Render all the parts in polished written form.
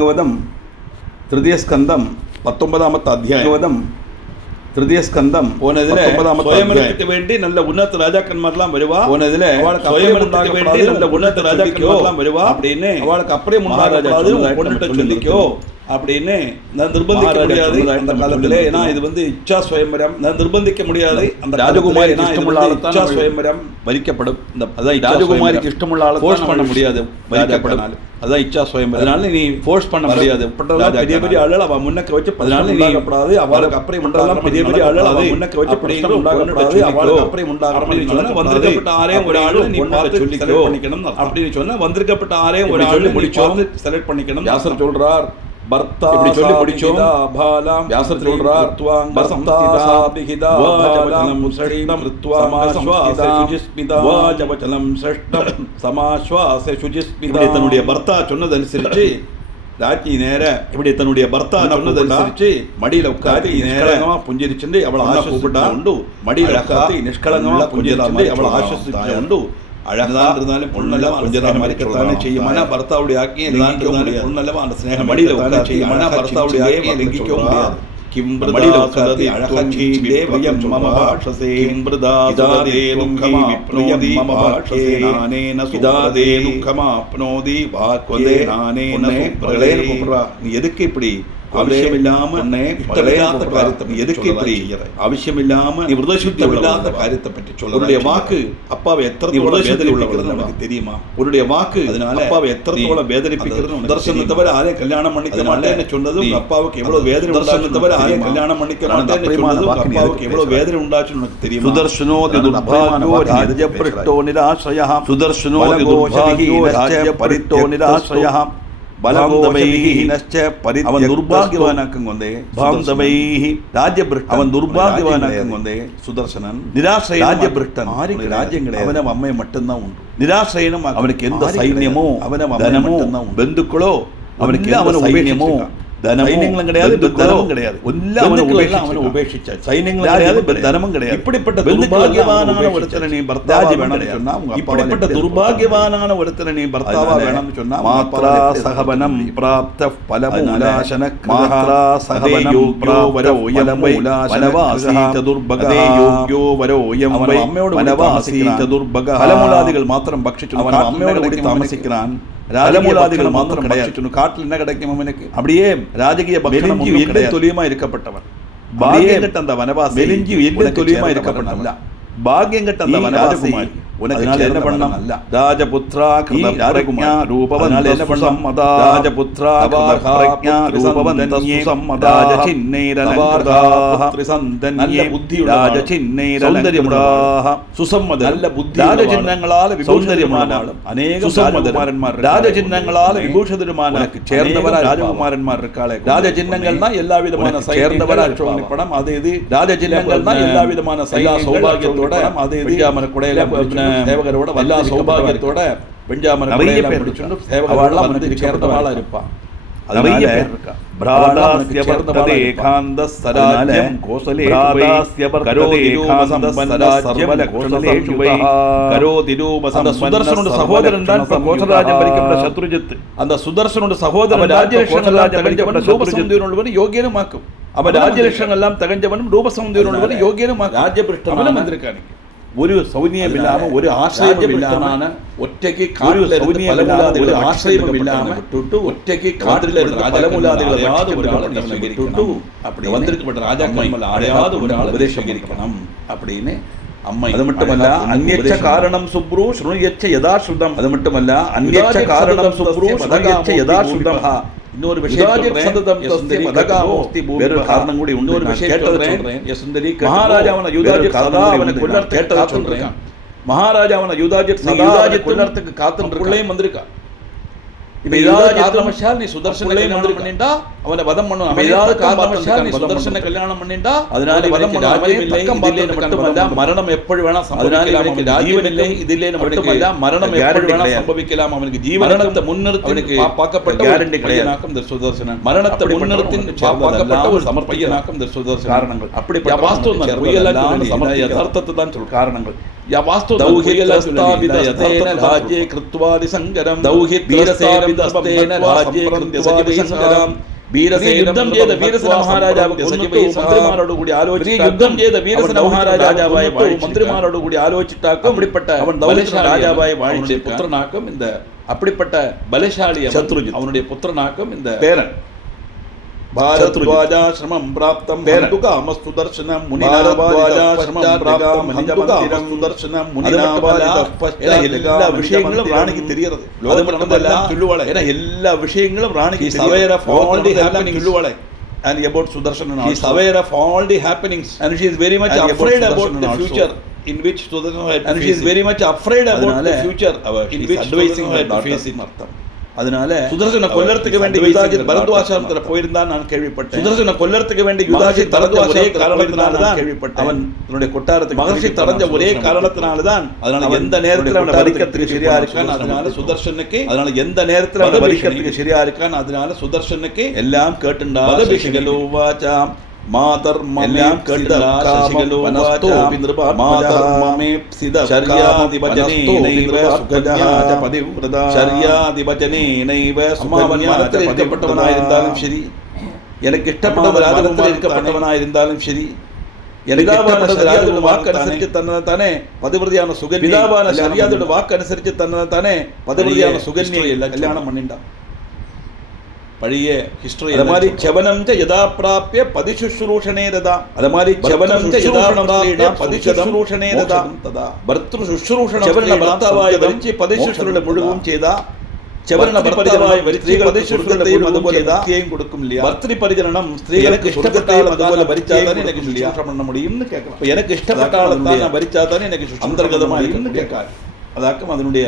ഭാഗവതം തൃതീയ സ്കന്ധം 19ാമത്തെ അധ്യായം. തൃതീയ സ്കന്ധം സ്വയംവരത്തിന് വേണ്ടി നല്ല ഉന്നത രാജാക്കന്മാരെല്ലാം വരുവാ. സ്വയംവരത്തിന് വേണ്ടി നല്ല ഉന്നത രാജാക്കന്മാരെല്ലാം വരുവാ அப்படின்னு அவளுக்கு அப்படியே மகாராஜா கொண்டுட்டு சொல்லிக்கோ அப்படின்னு நான் நிர்பந்திக்க முடியாது அந்த காலத்திலே. ஏன்னா இது இச்சா சுயம்பரம், நான் நிர்பந்திக்க முடியாது. அந்த ராஜகுமாரி இச்சா சுயம்பரம் வரிக்கப்படும். அதான் ராஜகுமாரிக்கு இஷ்டமுள்ள ஆளை ஃபோர்ஸ் பண்ண முடியாது, வரிக்கப்படும். அதான் இச்சா சுயம்பரம். அதனால நீ ஃபோர்ஸ் பண்ண முடியாது. பெரிய பெரிய ஆளுகள் அவன் முன்னக்க வச்சு அதனால உண்டாகப்படாது. அவளுக்கு அப்புறம் உண்டாகலாம். பெரிய பெரிய ஆளுகள் அவன் முன்னக்க வச்சு பிரச்சனை உண்டாகப்படாது. அவளுக்கு அப்புறம் உண்டாகணும் சொன்னா வந்திருக்கப்பட்ட ஆரையும் ஒரு ஆளு நீ பார்த்து செலக்ட் பண்ணிக்கணும் அப்படின்னு சொன்னா வந்திருக்கப்பட்ட ஆரையும் ஒரு ஆளு முடிச்சோம் செலக்ட் பண்ணிக்கணும். வியாசர் சொல்றார் பர்த்தா இப்படி சொல்லி முடிச்சோம். பாலாம் வியாசர் சொல்றார் துவாங் பர்த்தா சாபிஹிதா வாஜவச்சலம் ஷஷ்டம் சமாஸ்வாஸ சுஜிஸ்மிதா வாஜவச்சலம் ஷஷ்டம் சமாஸ்வாஸ சுஜிஸ்மிதா. தன்னுடைய பர்த்தா சொன்னது அனுசரிச்சு ராஜி நேர இப்படி தன்னுடைய பர்த்தா சொன்னது அனுசரிச்சு மடியில உட்காந்து நேரமா புஞ்சிரிச்சுண்டு அவளை ஆசிரிச்சுட்டா உண்டு. மடியில உட்காந்து நிஷ்கலங்கமா புஞ்சிரிச்சுண்டு அவளை ஆசிரிச்சுட்டா உண்டு. அழகாக இருந்தாலும் பொண்ணெல்லாம் கொஞ்சம் மறைக்கத்தானே செய்யும். மன பர்த்தாவுடைய ஆக்கியை இருந்தாலும் பொண்ணெல்லாம் அந்த ஸ்நேகம் மடியில் உட்கார செய்யும். மன பர்த்தாவுடைய ஆக்கியை லங்கிக்கவும் முடியாது. மடியில் உட்கார்ந்து அழகா செய்யும். மம பாஷசே கிம்பிருதாதே துக்கமா அப்னோதி மம பாஷசே நானேன சுதாதே துக்கமா அப்னோதி வாக்வதே நானேன சுப்ரலே. நீ எதுக்கு இப்படி அவசியம் இல்லாம இஷ்டமில்லாத காரியத்தை எதுக்கு இப்படி அவசியம் இல்லாம நீ விரதசுத்தம் இல்லாத காரியத்தை பற்றி சொல்ல. உன்னுடைய வாக்கு அப்பாவை எத்தனை வேதனைப்பிக்கிறது உனக்கு தெரியுமா? உன்னுடைய வாக்கு அதனால அப்பாவை எத்தனை வேதனைப்பிக்கிறது. தர்சனம் தவிர யாரையும் கல்யாணம் பண்ணிக்க மாட்டேன்னு சொன்னது அப்பாவுக்கு எவ்வளவு வேதனை உண்டாச்சு. தவிர யாரையும் கல்யாணம் பண்ணிக்க மாட்டேன்னு அப்பாவுக்கு எவ்வளவு வேதனை உண்டாச்சுன்னு உனக்கு தெரியும். சுதர்ஷனோ துர்பாகோ ராஜ்யபிருஷ்டோ நிராஸ்ரயா சுதர்ஷனோ துர்பாகோ ராஜ்யபரிஷ்டோ நிராஸ்ரயா அவன் துர்பாகியவானாக்கும் கொண்டே பாந்தவைஹி ராஜ்யபிருஷ்டன் அவன் துர்பாகியவானாக்கும் கொண்டே சுதர்சனன் நிராசை ராஜ்யபிருஷ்டன் ராஜ்யங்களே அவன அம்மையை மட்டும்தான் உண்டு. நிராசைனும் அவனுக்கு எந்த சைன்யமோ அவன தனமோ பந்துக்களோ அவனுக்கு அவன சைன்யமோ தனமும் கிடையாது, தனமும் கிடையாது. அவனை உபேட்சிச்சா சைன்யங்களும் கிடையாது, தனமும் கிடையாது. இப்படிப்பட்ட துர்பாகியவானான ஒருத்தரை நீ பர்த்தாவா வேணும்னு சொன்னா இப்படிப்பட்ட துர்பாகியவானான ஒருத்தரை நீ பர்த்தாவா வேணும்னு சொன்னா மாத்ரா சகவனம் பிராப்த பலமூலாசன மாத்ரா சகவனம் பிராவரோயம் வனவாசி சதுர்பகா யோக்யோ வரோயம் அம்மையோடு வனவாசி சதுர்பகா பலமூலாதிகள் மாத்திரம் பக்ஷிச்சு அவன் அம்மையோடு கூடி தாமசிக்கிறான். ராஜமூலாதிகள் மாத்திரம் கிடையாது. காட்டில் என்ன கிடைக்கும் அவனுக்கு? அப்படியே ராஜகீய பக்ஷணம் தொலியமா இருக்கப்பட்டவன் பாகியம் கட்ட அந்த வனவாசி மெலிஞ்சி என்ன தொலியமா இருக்கப்பட்டவன் பாகியம் கட்ட அந்த வனவாசி உனக்கு என்ன பண்ணலாம்? ராஜபுத்ரா கிருதப்ரஜ்ஞா ரூபவந்த சுசம்மதா ராஜபுத்ரா கிருதப்ரஜ்ஞா ரூபவந்த சுசம்மதா ராஜசின்னேரலங்கதாஹ த்ரிசந்தன்யே ராஜசின்னேரலங்கதாஹ சுசம்மத நல்ல புத்தி ராஜசின்னங்களால விபூஷிதமானாலும் அநேக ராஜகுமாரன்மார் ராஜசின்னங்களால விபூஷிதமான சேர்ந்தவரா ராஜகுமாரன்மார் இருக்காளே. ராஜசின்னங்கள்னா எல்லா விதமான சேர்ந்தவரா படம் அது இது. ராஜசின்னங்கள்னா எல்லா விதமான சௌபாகியத்தோட அது இது குடையில சேவகரோட எல்லா சௌபாகியத்தோட பெஞ்சாமன் நிறைய பேர் சேவகவாளெல்லாம் சேர்ந்தவாளா இருப்பான். நிறைய பேர் இருக்கா. பிராதாஸ்ய வர்த்ததே காந்தஸ் சராஜ்யம் கோசலே பிராதாஸ்ய வர்த்ததே காந்தஸ் சராஜ்யம் கோசலேஷு வை கரோதி ரூபசம். சுதர்சனோட சகோதரன் தான் கோசராஜ்யம் ഭരിക്കപ്പെട്ട ശത്രുജിത്ത്. அந்த சுதர்சனோட சகோதரன் ராஜ்யலட்சணம் தகஞ்சவன் ரூபசமுദ്രനുള്ളവൻ യോഗ്യനുമാക്കും. അവൻ രാജ്യലക്ഷണം തകஞ்சവനും രൂപസമുദ്രനുള്ളവൻ യോഗ്യനുമാക്കും. രാജ്യഭ്രഷ്ടനാണ് വന്നിരിക്കാണ്. ഒരു സൗന്യമില്ലാമ ഒരു ആശ്രയമില്ലാമ ഒറ്റയ്ക്ക് ഒരു ആശ്രയമില്ലാമ ഒറ്റയ്ക്ക് കാട്ടിലിരുന്ന പലമുലാദികൾ അറിയാതെ ഒരാളെ அப்படி வந்திருக்கப்பட்ட ராஜாக்கள் அறியாத ஒரு ஆள் உபதேசம் அப்படின்னு அம்மை. அது மட்டுமல்ல அந்நியச்ச காரணம் சுப்ரு ஸ்ருணுயச்ச யதாஸ்ருதம். அது மட்டுமல்ல அந்நியச்ச காரணம் சுப்ரு ஸ்ருணுயச்ச யதாஸ்ருதம். இன்னொரு விஷயம் வேறு காரணம் கூட இன்னொரு விஷயம் மகாராஜாவன யுதாஜித் சதா அவனை கேட்டதா சொல்றேன். மகாராஜாவன யுதாஜித் கொல்லறதுக்கு காத்துக்குள்ளேயும் வந்திருக்கா. இப்ப ஏதாவது காரணவசால் நீ சுதர்சன கல்யாணம் பண்ணிட்டா அவனை வதம் பண்ணணும். ஏதாவது காரணவசால் நீ சுதர்சன கல்யாணம் பண்ணிட்டா அதனால வதம் ராஜ்யம் இல்லை. இதிலே மட்டுமல்ல மரணம் எப்படி வேணா சம்பவிக்கலாம். அவனுக்கு ராஜ்யம் இல்லை. இதிலே மட்டுமல்ல மரணம் எப்படி வேணா சம்பவிக்கலாம். அவனுக்கு ஜீவனத்தை முன்னிறுத்தி அவனுக்கு பார்க்கப்பட்ட கேரண்டி கிடையாதுனாக்கும் இந்த சுதர்சனன் மரணத்தை முன்னிறுத்தி பார்க்கப்பட்ட ஒரு சமர்ப்பையனாக்கும் இந்த சுதர்சன காரணங்கள். அப்படி வாஸ்தவம் தான் யதார்த்தத்தை தான் சொல் காரணங்கள். या वास्तु दौहित्रस्ताविदस्तेन राज्ये कृत्वादिसङ्गरं दौहित्रस्ताविदस्तेन राज्ये कृत्वादिसङ्गरं യുദ്ധം ചെയ്ത വീരസേന മഹാരാജാവ് മന്ത്രിമാരോട് കൂടി ആലോചിച്ച് യുദ്ധം ചെയ്ത വീരസേന മഹാരാജാവായ മന്ത്രിമാരോട് കൂടി ആലോചിച്ചിട്ടാക്കും அப்படிப்பட்ட அவன் ராஜாவாய் வாழினுடைய புத்திரனாக்கும் இந்த அப்படிப்பட்ட பலசாலி சத்ருஜித் அவனுடைய புத்திரனாக்கும் இந்த பேரன் भारद्वाजाश्रमं प्राप्तं कामस्तु दर्शनं मुनिनाश्रमं प्राप्तं कामस्तु दर्शनं எல்லா விஷயங்களும் ராணிக்கு தெரிகிறது. அது மட்டுமல்ல சொல்லுவாளே ஏன்னா எல்லா விஷயங்களும் ராணிக்கு aware of all the happenings சொல்லுவாளே and about Sudarshan she is aware of all the happenings and she is very much afraid about the future in which Sudarshan and she is very much afraid about the future in which advising her to face in அர்த்தம். அதனால சுதர்சன கொல்லறதுக்கு வேண்டி யுதாஜித் பரத்வாஜாசிரமத்துல போயிருந்தான் நான் கேள்விப்பட்டேன். சுதர்சன கொல்லறதுக்கு வேண்டி யுதாஜித் ஒரே காரணத்தினாலதான் கேள்விப்பட்டேன். அவன் தன்னுடைய கொட்டாரத்துக்கு மகர்ஷி தரஞ்ச ஒரே காரணத்தினாலதான் அதனால எந்த நேரத்துல அவனை வரிக்கிறதுக்கு சரியா இருக்கான் அதனால சுதர்சனுக்கு அதனால எந்த நேரத்துல அவனை வரிக்கிறதுக்கு சரியா இருக்கான் அதனால சுதர்சனுக்கு எல்லாம் கேட்டுண்டா வாச்சாம் மாதர் எல்லாம் இருந்தாலும் சரி எனக்கு இஷ்டப்பட்டவனாயிருந்தாலும் சரி வாக்கு அனுசரிச்சு தன்னதானே பதிவிரதியான சுகன்யாவான சரியாதோட வாக்கு அனுசரிச்சு தன்னதானே பதிவிரதியான சுகன்யை கல்யாணம் பண்ணிட்டான். பழைய ஹிஸ்டரி அது மாதிரி செவனம் ச யதா பிராப்ய பதிசுஷ்ரூஷணே ததா அது மாதிரி செவனம் ச யதா பிராப்ய பதிசுஷ்ரூஷணே ததா ததா பர்த்ரு சுஷ்ரூஷண செவன பர்த்தாவாய் வரிச்சி பதிசுஷ்ரூஷண முழுவும் செய்தா செவன பர்த்தாவாய் வரிச்சி பதிசுஷ்ரூஷணத்தையும் அதுபோல தாத்தியையும் கொடுக்கும் இல்லையா. பர்த்ரி பரிஜனனம் ஸ்திரீகளுக்கு இஷ்டப்பட்டால் அதுபோல வரிச்சாதானே எனக்கு சுஷ்ரூஷணம் பண்ண முடியும்னு கேட்கலாம். எனக்கு இஷ்டப்பட்டால் நான் வரிச்சாதானே எனக்கு அந்தர்கதமாயிருக்கும்னு கேட்காது. அதாக்கும் அதனுடைய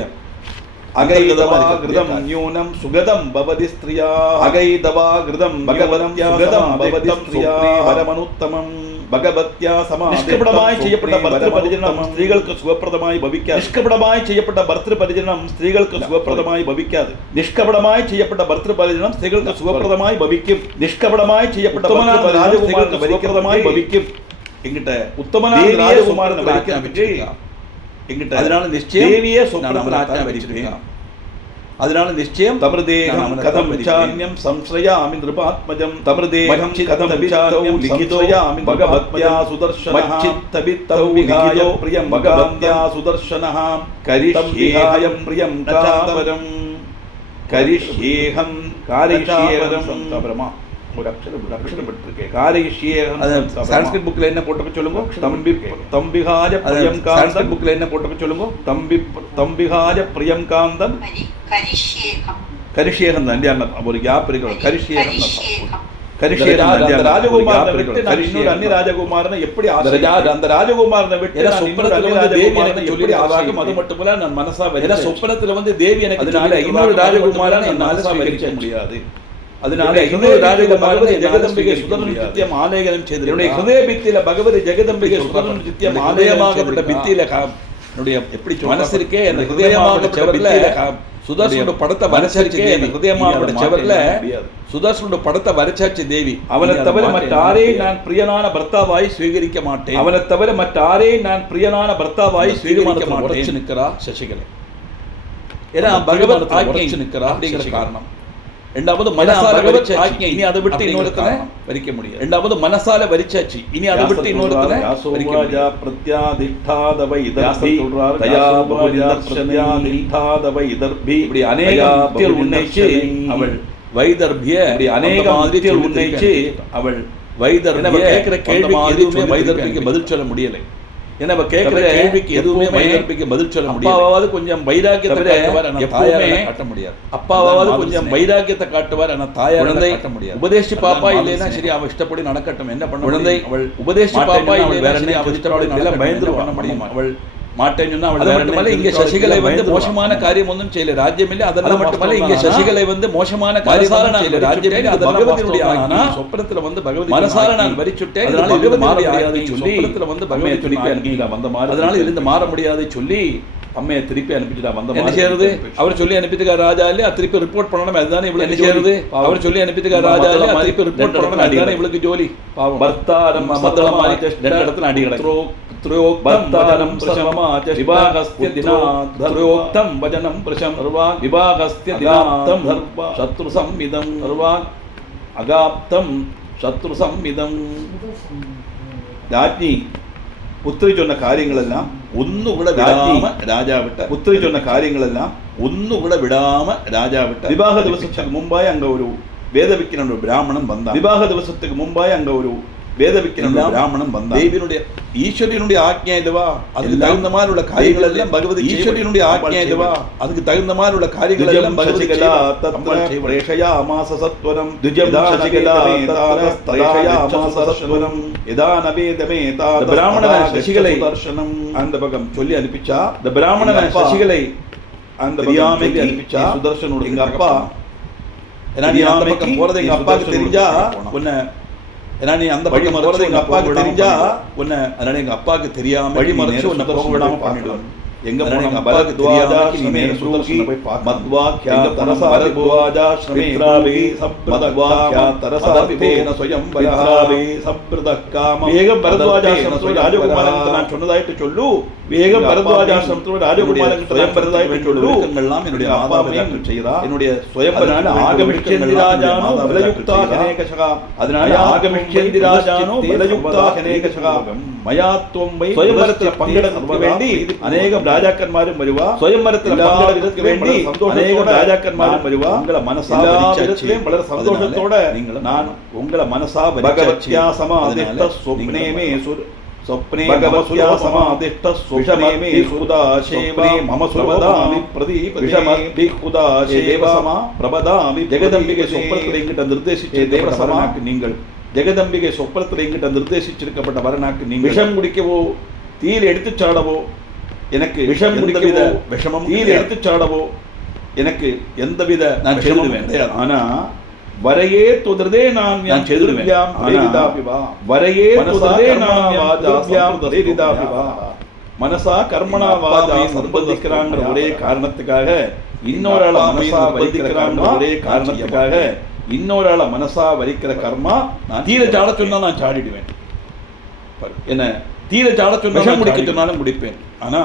அகைதவாகிருதம் ன்யூனம் சுகதம் பவதி ஸ்த்ரியா அகைதவாகிருதம் பகவதம் சுகதம் பவதி ஸ்த்ரியா வரமனுத்தமம் பகவத்யா சமா நிஷ்கபடமாய் செய்யப்பட்ட பர்த்ரு பரிஜனம் ஸ்திரீகளுக்கு சுகப்பிரதமாய் பவிக்காது. நிஷ்கபடமாய் செய்யப்பட்ட பர்த்ரு பரிஜனம் ஸ்திரீகளுக்கு சுகப்பிரதமாய் பவிக்காது. நிஷ்கபடமாய் செய்யப்பட்ட பர்த்ரு பரிஜனம் ஸ்திரீகளுக்கு சுகப்பிரதமாய் பவிக்கும். நிஷ்கபடமாய் செய்யப்பட்ட பர்த்ரு ராஜகுமாரனுக்கு சுகப்பிரதமாய் பவிக்கும். என்கிட்ட உத்தமனான ராஜகுமாரனை வரிக்க எங்கிட்ட அதனால நிச்சயம் தேவியே சொப்பனத்துல ஆஜ்ஞா வச்சிருக்கேன். அதனால நிச்சயம் தமர்தேகம் கதம் விசான்யம் சம்ஸ்ரயாமி நிருபாத்மஜம் தமர்தேகம் கதம் விசான்யம் லிகிதோயாமி பகவத்யா சுதர்ஷனஹ மச்சித்தபித்தௌ விகாய பிரியம் பகவத்யா சுதர்ஷனஹ கரிஷ்யேஹயம் பிரியம் காவரம் கரிஷ்யேஹம் காரிஷ்யேஹம் சந்தபரமா ஒரு அக்ஷரம் விட்டுருக்கேன். காரிஷ்யேஹம் சான்ஸ்கிரிட் புக்ல என்ன போட்டுக்க சொல்லுங்க. தம்பிகாஜ பிரியம் காந்தம் புக்ல என்ன போட்டுக்க சொல்லுங்க. தம்பிகாஜ பிரியம் காந்தம் கரிஷ்யேகம் தான் இல்லையா ஒரு கேப் இருக்கு. கரிஷ்யேகம் ராஜகுமாரனை விட்டு அந்நிய ராஜகுமாரனை எப்படி அந்த ராஜகுமாரனை விட்டு எப்படி ஆவாகும். அது மட்டுமல்ல நான் மனசா சொப்பனத்துல வந்து தேவி எனக்கு அதனால இன்னொரு ராஜகுமாரன் நான் மனசா வரிக்க முடியாது. அதனால இன்னொரு ராஜகுமாரன் ஜெகதம்பிகை சுதர்ண நித்தியம் ஆலயனம் செய்து என்னுடைய ஹிருதய பித்தியில பகவதி ஜெகதம்பிகை சுதர்ண நித்தியம் ஆலயமாகப்பட்ட பித்தியில என்னுடைய எப்படி மனசு இருக்கே அந்த ஹிருதயமாக செவர்ல சுதர்சனோட படத்தை வரைச்சாச்சு அந்த ஹிருதயமாக செவர்ல சுதர்சனோட படத்தை வரைச்சாச்சு தேவி. அவனை தவிர மற்றாரே நான் பிரியனான பர்த்தாவாய் ஸ்வீகரிக்க மாட்டேன். அவனை தவிர மற்றாரே நான் பிரியனான பர்த்தாவாய் ஸ்வீகரிக்க மாட்டேன் நிற்கிறா சசிகலை. ஏன்னா பகவத் ஆக்ஞை நிற்கிறா அப்படிங்கிற காரணம். இரண்டாவது மனசால வரிச்சாச்சு இனி அதை விட்டு இன்னொருத்தனை வரிக்க முடியாது. இரண்டாவது மனசால வரிச்சாச்சு இனி அதை விட்டு இன்னொருத்தனை வரிக்க முடியாது. பிரத்யாதிஷ்டாதவை இதர்பி தயாபுஜாத்யாதிஷ்டாதவை இதர்பி இப்படி அநேகத்தில் உன்னைச்சு அவள் வைதர்பிய இப்படி அநேகத்தில் உன்னைச்சு அவள் வைதர்பிய கேட்கிற கேள்விக்கு எதுவுமே வைதர்பிக்கு பதில் சொல்ல முடியலை. ஏன்னா கேட்கிற கேள்விக்கு எதுவுமே வைதர்பிக்கு பதில் சொல்ல முடியாது. அப்பாவாவது கொஞ்சம் வைராக்கியத்தை காட்டுவார் ஆனா தாயாரை காட்ட முடியாது. அப்பாவாவது கொஞ்சம் வைராக்கியத்தை காட்டுவார் ஆனா தாயாரை காட்ட முடியாது. உபதேசி பாப்பா இல்லைன்னா சரி அவ இஷ்டப்படி நடக்கட்டும் என்ன பண்ண குழந்தை அவள் உபதேசி பாப்பா இல்லைன்னா சரி அவ இஷ்டப்படி நல்லா பயந்து பண்ண முடியும். அவள் மாட்டேன்னு சொன்னா அவள் மட்டுமல்ல இங்க சசிகலை வந்து மோசமான காரியம் ஒன்றும் செய்யல ராஜ்யம் இல்லை. அதெல்லாம் மட்டுமல்ல இங்க சசிகலை வந்து மோசமான காரியம் செய்யல ராஜ்யம் இல்லை. அதெல்லாம் பகவதியுடைய ஆனா சொப்பனத்துல வந்து பகவதி மனசால நான் வரிச்சுட்டேன் அதனால இருந்து மாற முடியாது சொல்லி சொப்பனத்துல வந்து பகவதி சொல்லி வந்த மாதிரி அதனால இருந்து மாற முடியாது சொல்லி அம்மையை திருப்பி அனுப்பிச்சுட்டா வந்த என்ன செய்யறது அவர் சொல்லி அனுப்பிட்டுக்கார் ராஜா இல்லையா திருப்பி ரிப்போர்ட் பண்ணணும் அதுதானே இவ்வளவு என்ன செய்யறது அவர் சொல்லி அனுப்பிட்டுக்கார் ராஜா இல்லையா திருப்பி ரிப்போர்ட் பண்ணணும் அதுதானே இவளுக்கு ஜோலி பாவம் பர்த்தாரம் மதளமாய் ரெண்டு இடத்துல அடி கிடக்கு த்ரோக்தம் பிரசமாச்ச விபாகஸ்ய தினாத் த்ரோக்தம் வஜனம் பிரசம் சர்வான் விபாகஸ்ய தினாத்தம் சத்ரு சம்மிதம் சர்வான் அகாப்தம் சத்ரு சம்மிதம் രാജ്ഞി പുത്രി ചൊന്ന കാര്യങ്ങളെല്ലാം ഒന്നുകൂടെ വിടാമ രാജാവിട്ട് പുത്രി ചൊന്ന കാര്യങ്ങളെല്ലാം ഒന്നുകൂടെ വിടാമ രാജാവിട്ട് വിവാഹ ദിവസത്തിന് മുമ്പായി അങ്ങ് ഒരു വേദവിക്കുന്ന ഒരു ബ്രാഹ്മണൻ വന്ന വിവാഹ ദിവസത്തിന് മുമ്പായി അങ്ങ് ഒരു വേദവിക്കുന്ന ബ്രാഹ്മണൻ വന്ന ദേവിയുടെ ഈശ്വരനുடைய ஆக்ஞை இல்லவா அதுக்கு தகுந்த மாதிரி உள்ள காரியங்கள் எல்லாம் பகவதி ஈஸ்வரனுடைய ஆக்ஞை இல்லவா அதுக்கு தகுந்த மாதிரி உள்ள காரியங்கள் எல்லாம் பகவதி பிரேஷயா மாச சத்வரம் துஜம் சசிகலா பிரேஷயா மாச சத்வரம் யதா நவேதமே தா பிராமணன சசிகலை தர்சனம் அந்த பகம் சொல்லி அனுப்பிச்சா இந்த பிராமணன சசிகலை அந்த பிரியாமைக்கு அனுப்பிச்சா சுதர்சனோட எங்க அப்பா ஏன்னா நீ அந்த பக்கம் போறது எங்க அப்பாவுக்கு தெரிஞ்சா உன்னை ஏன்னா நீ அந்த பக்கம் போறது எங்க அப்பாவுக்கு தெரிஞ்சா உன்னை அதனால எங்க அப்பாவுக்கு தெரியாம வழி மறைச்சு உன்னை போக விடாம பண்ணிடுவாங்க எங்க எங்க அப்பாவுக்கு துவாஜாஸ்ரமே சுதர்சன போய் பார்க்க மத்வாக்யா தரசா துவாஜாஸ்ரமே த்ராவி சப்ரதவாக்யா தரசா விபேன ஸ்வயம் பராவே சப்ரதகாம வேகம் பரத்வாஜாஸ்ரமத்தோட ராஜகுமாரன் நான் சொன்னதாயிட்டு சொல்லு வேகம் பரத்வாஜாஸ்ரமத்தோட ராஜகுமாரன் ஸ்வயம் பரதாயிட்டு சொல்லு எல்லாம் என்னுடைய மாதாவின் செய்தா என்னுடைய ஸ்வயம்பரனால ஆகமிஷ்யந்திராஜானோ பலயுக்தா கனேகசகா அதனால ஆகமிஷ்யந்திராஜானோ பலயுக்தா கனேகசகா மயாத்வம் வை ஸ்வயம்பரத்தில் பங்கெடுக்க வேண்டி அநேகம் ராஜாக்கன்மாரும் வருவா ஸ்வயம்பரத்தில் பங்கெடுக்க வேண்டி அநேகம் ராஜாக்கன்மாரும் வருவா உங்களை மனசா வரிச்சேன் பலர் சந்தோஷத்தோட நான் உங்களை மனசா பகவத்யா சமாதிஷ்ட ஸ்வப்னே மே स्वप्ने भगवत्या समादिष्ट स्वप्ने मे सुदाशेवे मम सुवदामि प्रदीप विषमद्भि उदाशेव समा प्रबदामि ஜெகதம்பிகை சொப்பனத்தில் என்கிட்ட நிர்தேசிச்ச தேவசமாக்கு நீங்கள் ஜெகதம்பிகை சொப்பனத்தில் என்கிட்ட நிர்தேசிச்சிருக்கப்பட்ட வரனாக்கு நீங்கள் விஷம் குடிக்கவோ தீயில் எடுத்துச் சாடவோ எனக்கு விஷம் குடிக்கவோ விஷமம் தீயில் எடுத்துச் சாடவோ எனக்கு எந்தவித நான் செய்துவேன் ஆனா வரையே துதர்தே நாம் ஞான் செதுர்வியாம் தேவிதாபிவா வரையே துதர்தே நாம் வாஜாஸ்யாம் தேவிதாபிவா மனசா கர்மணா வாஜா சம்பந்திக்கிறாங்கிற ஒரே காரணத்துக்காக இன்னொரு ஆள மனசா வரிக்கிறாங்கிற ஒரே காரணத்துக்காக இன்னொரு ஆள மனசா வரிக்கிற கர்மா நான் தீர சாட சொன்னா நான் சாடிடுவேன் என்ன தீர சாட சொன்னா முடிக்க சொன்னாலும் முடிப்பேன் ஆனா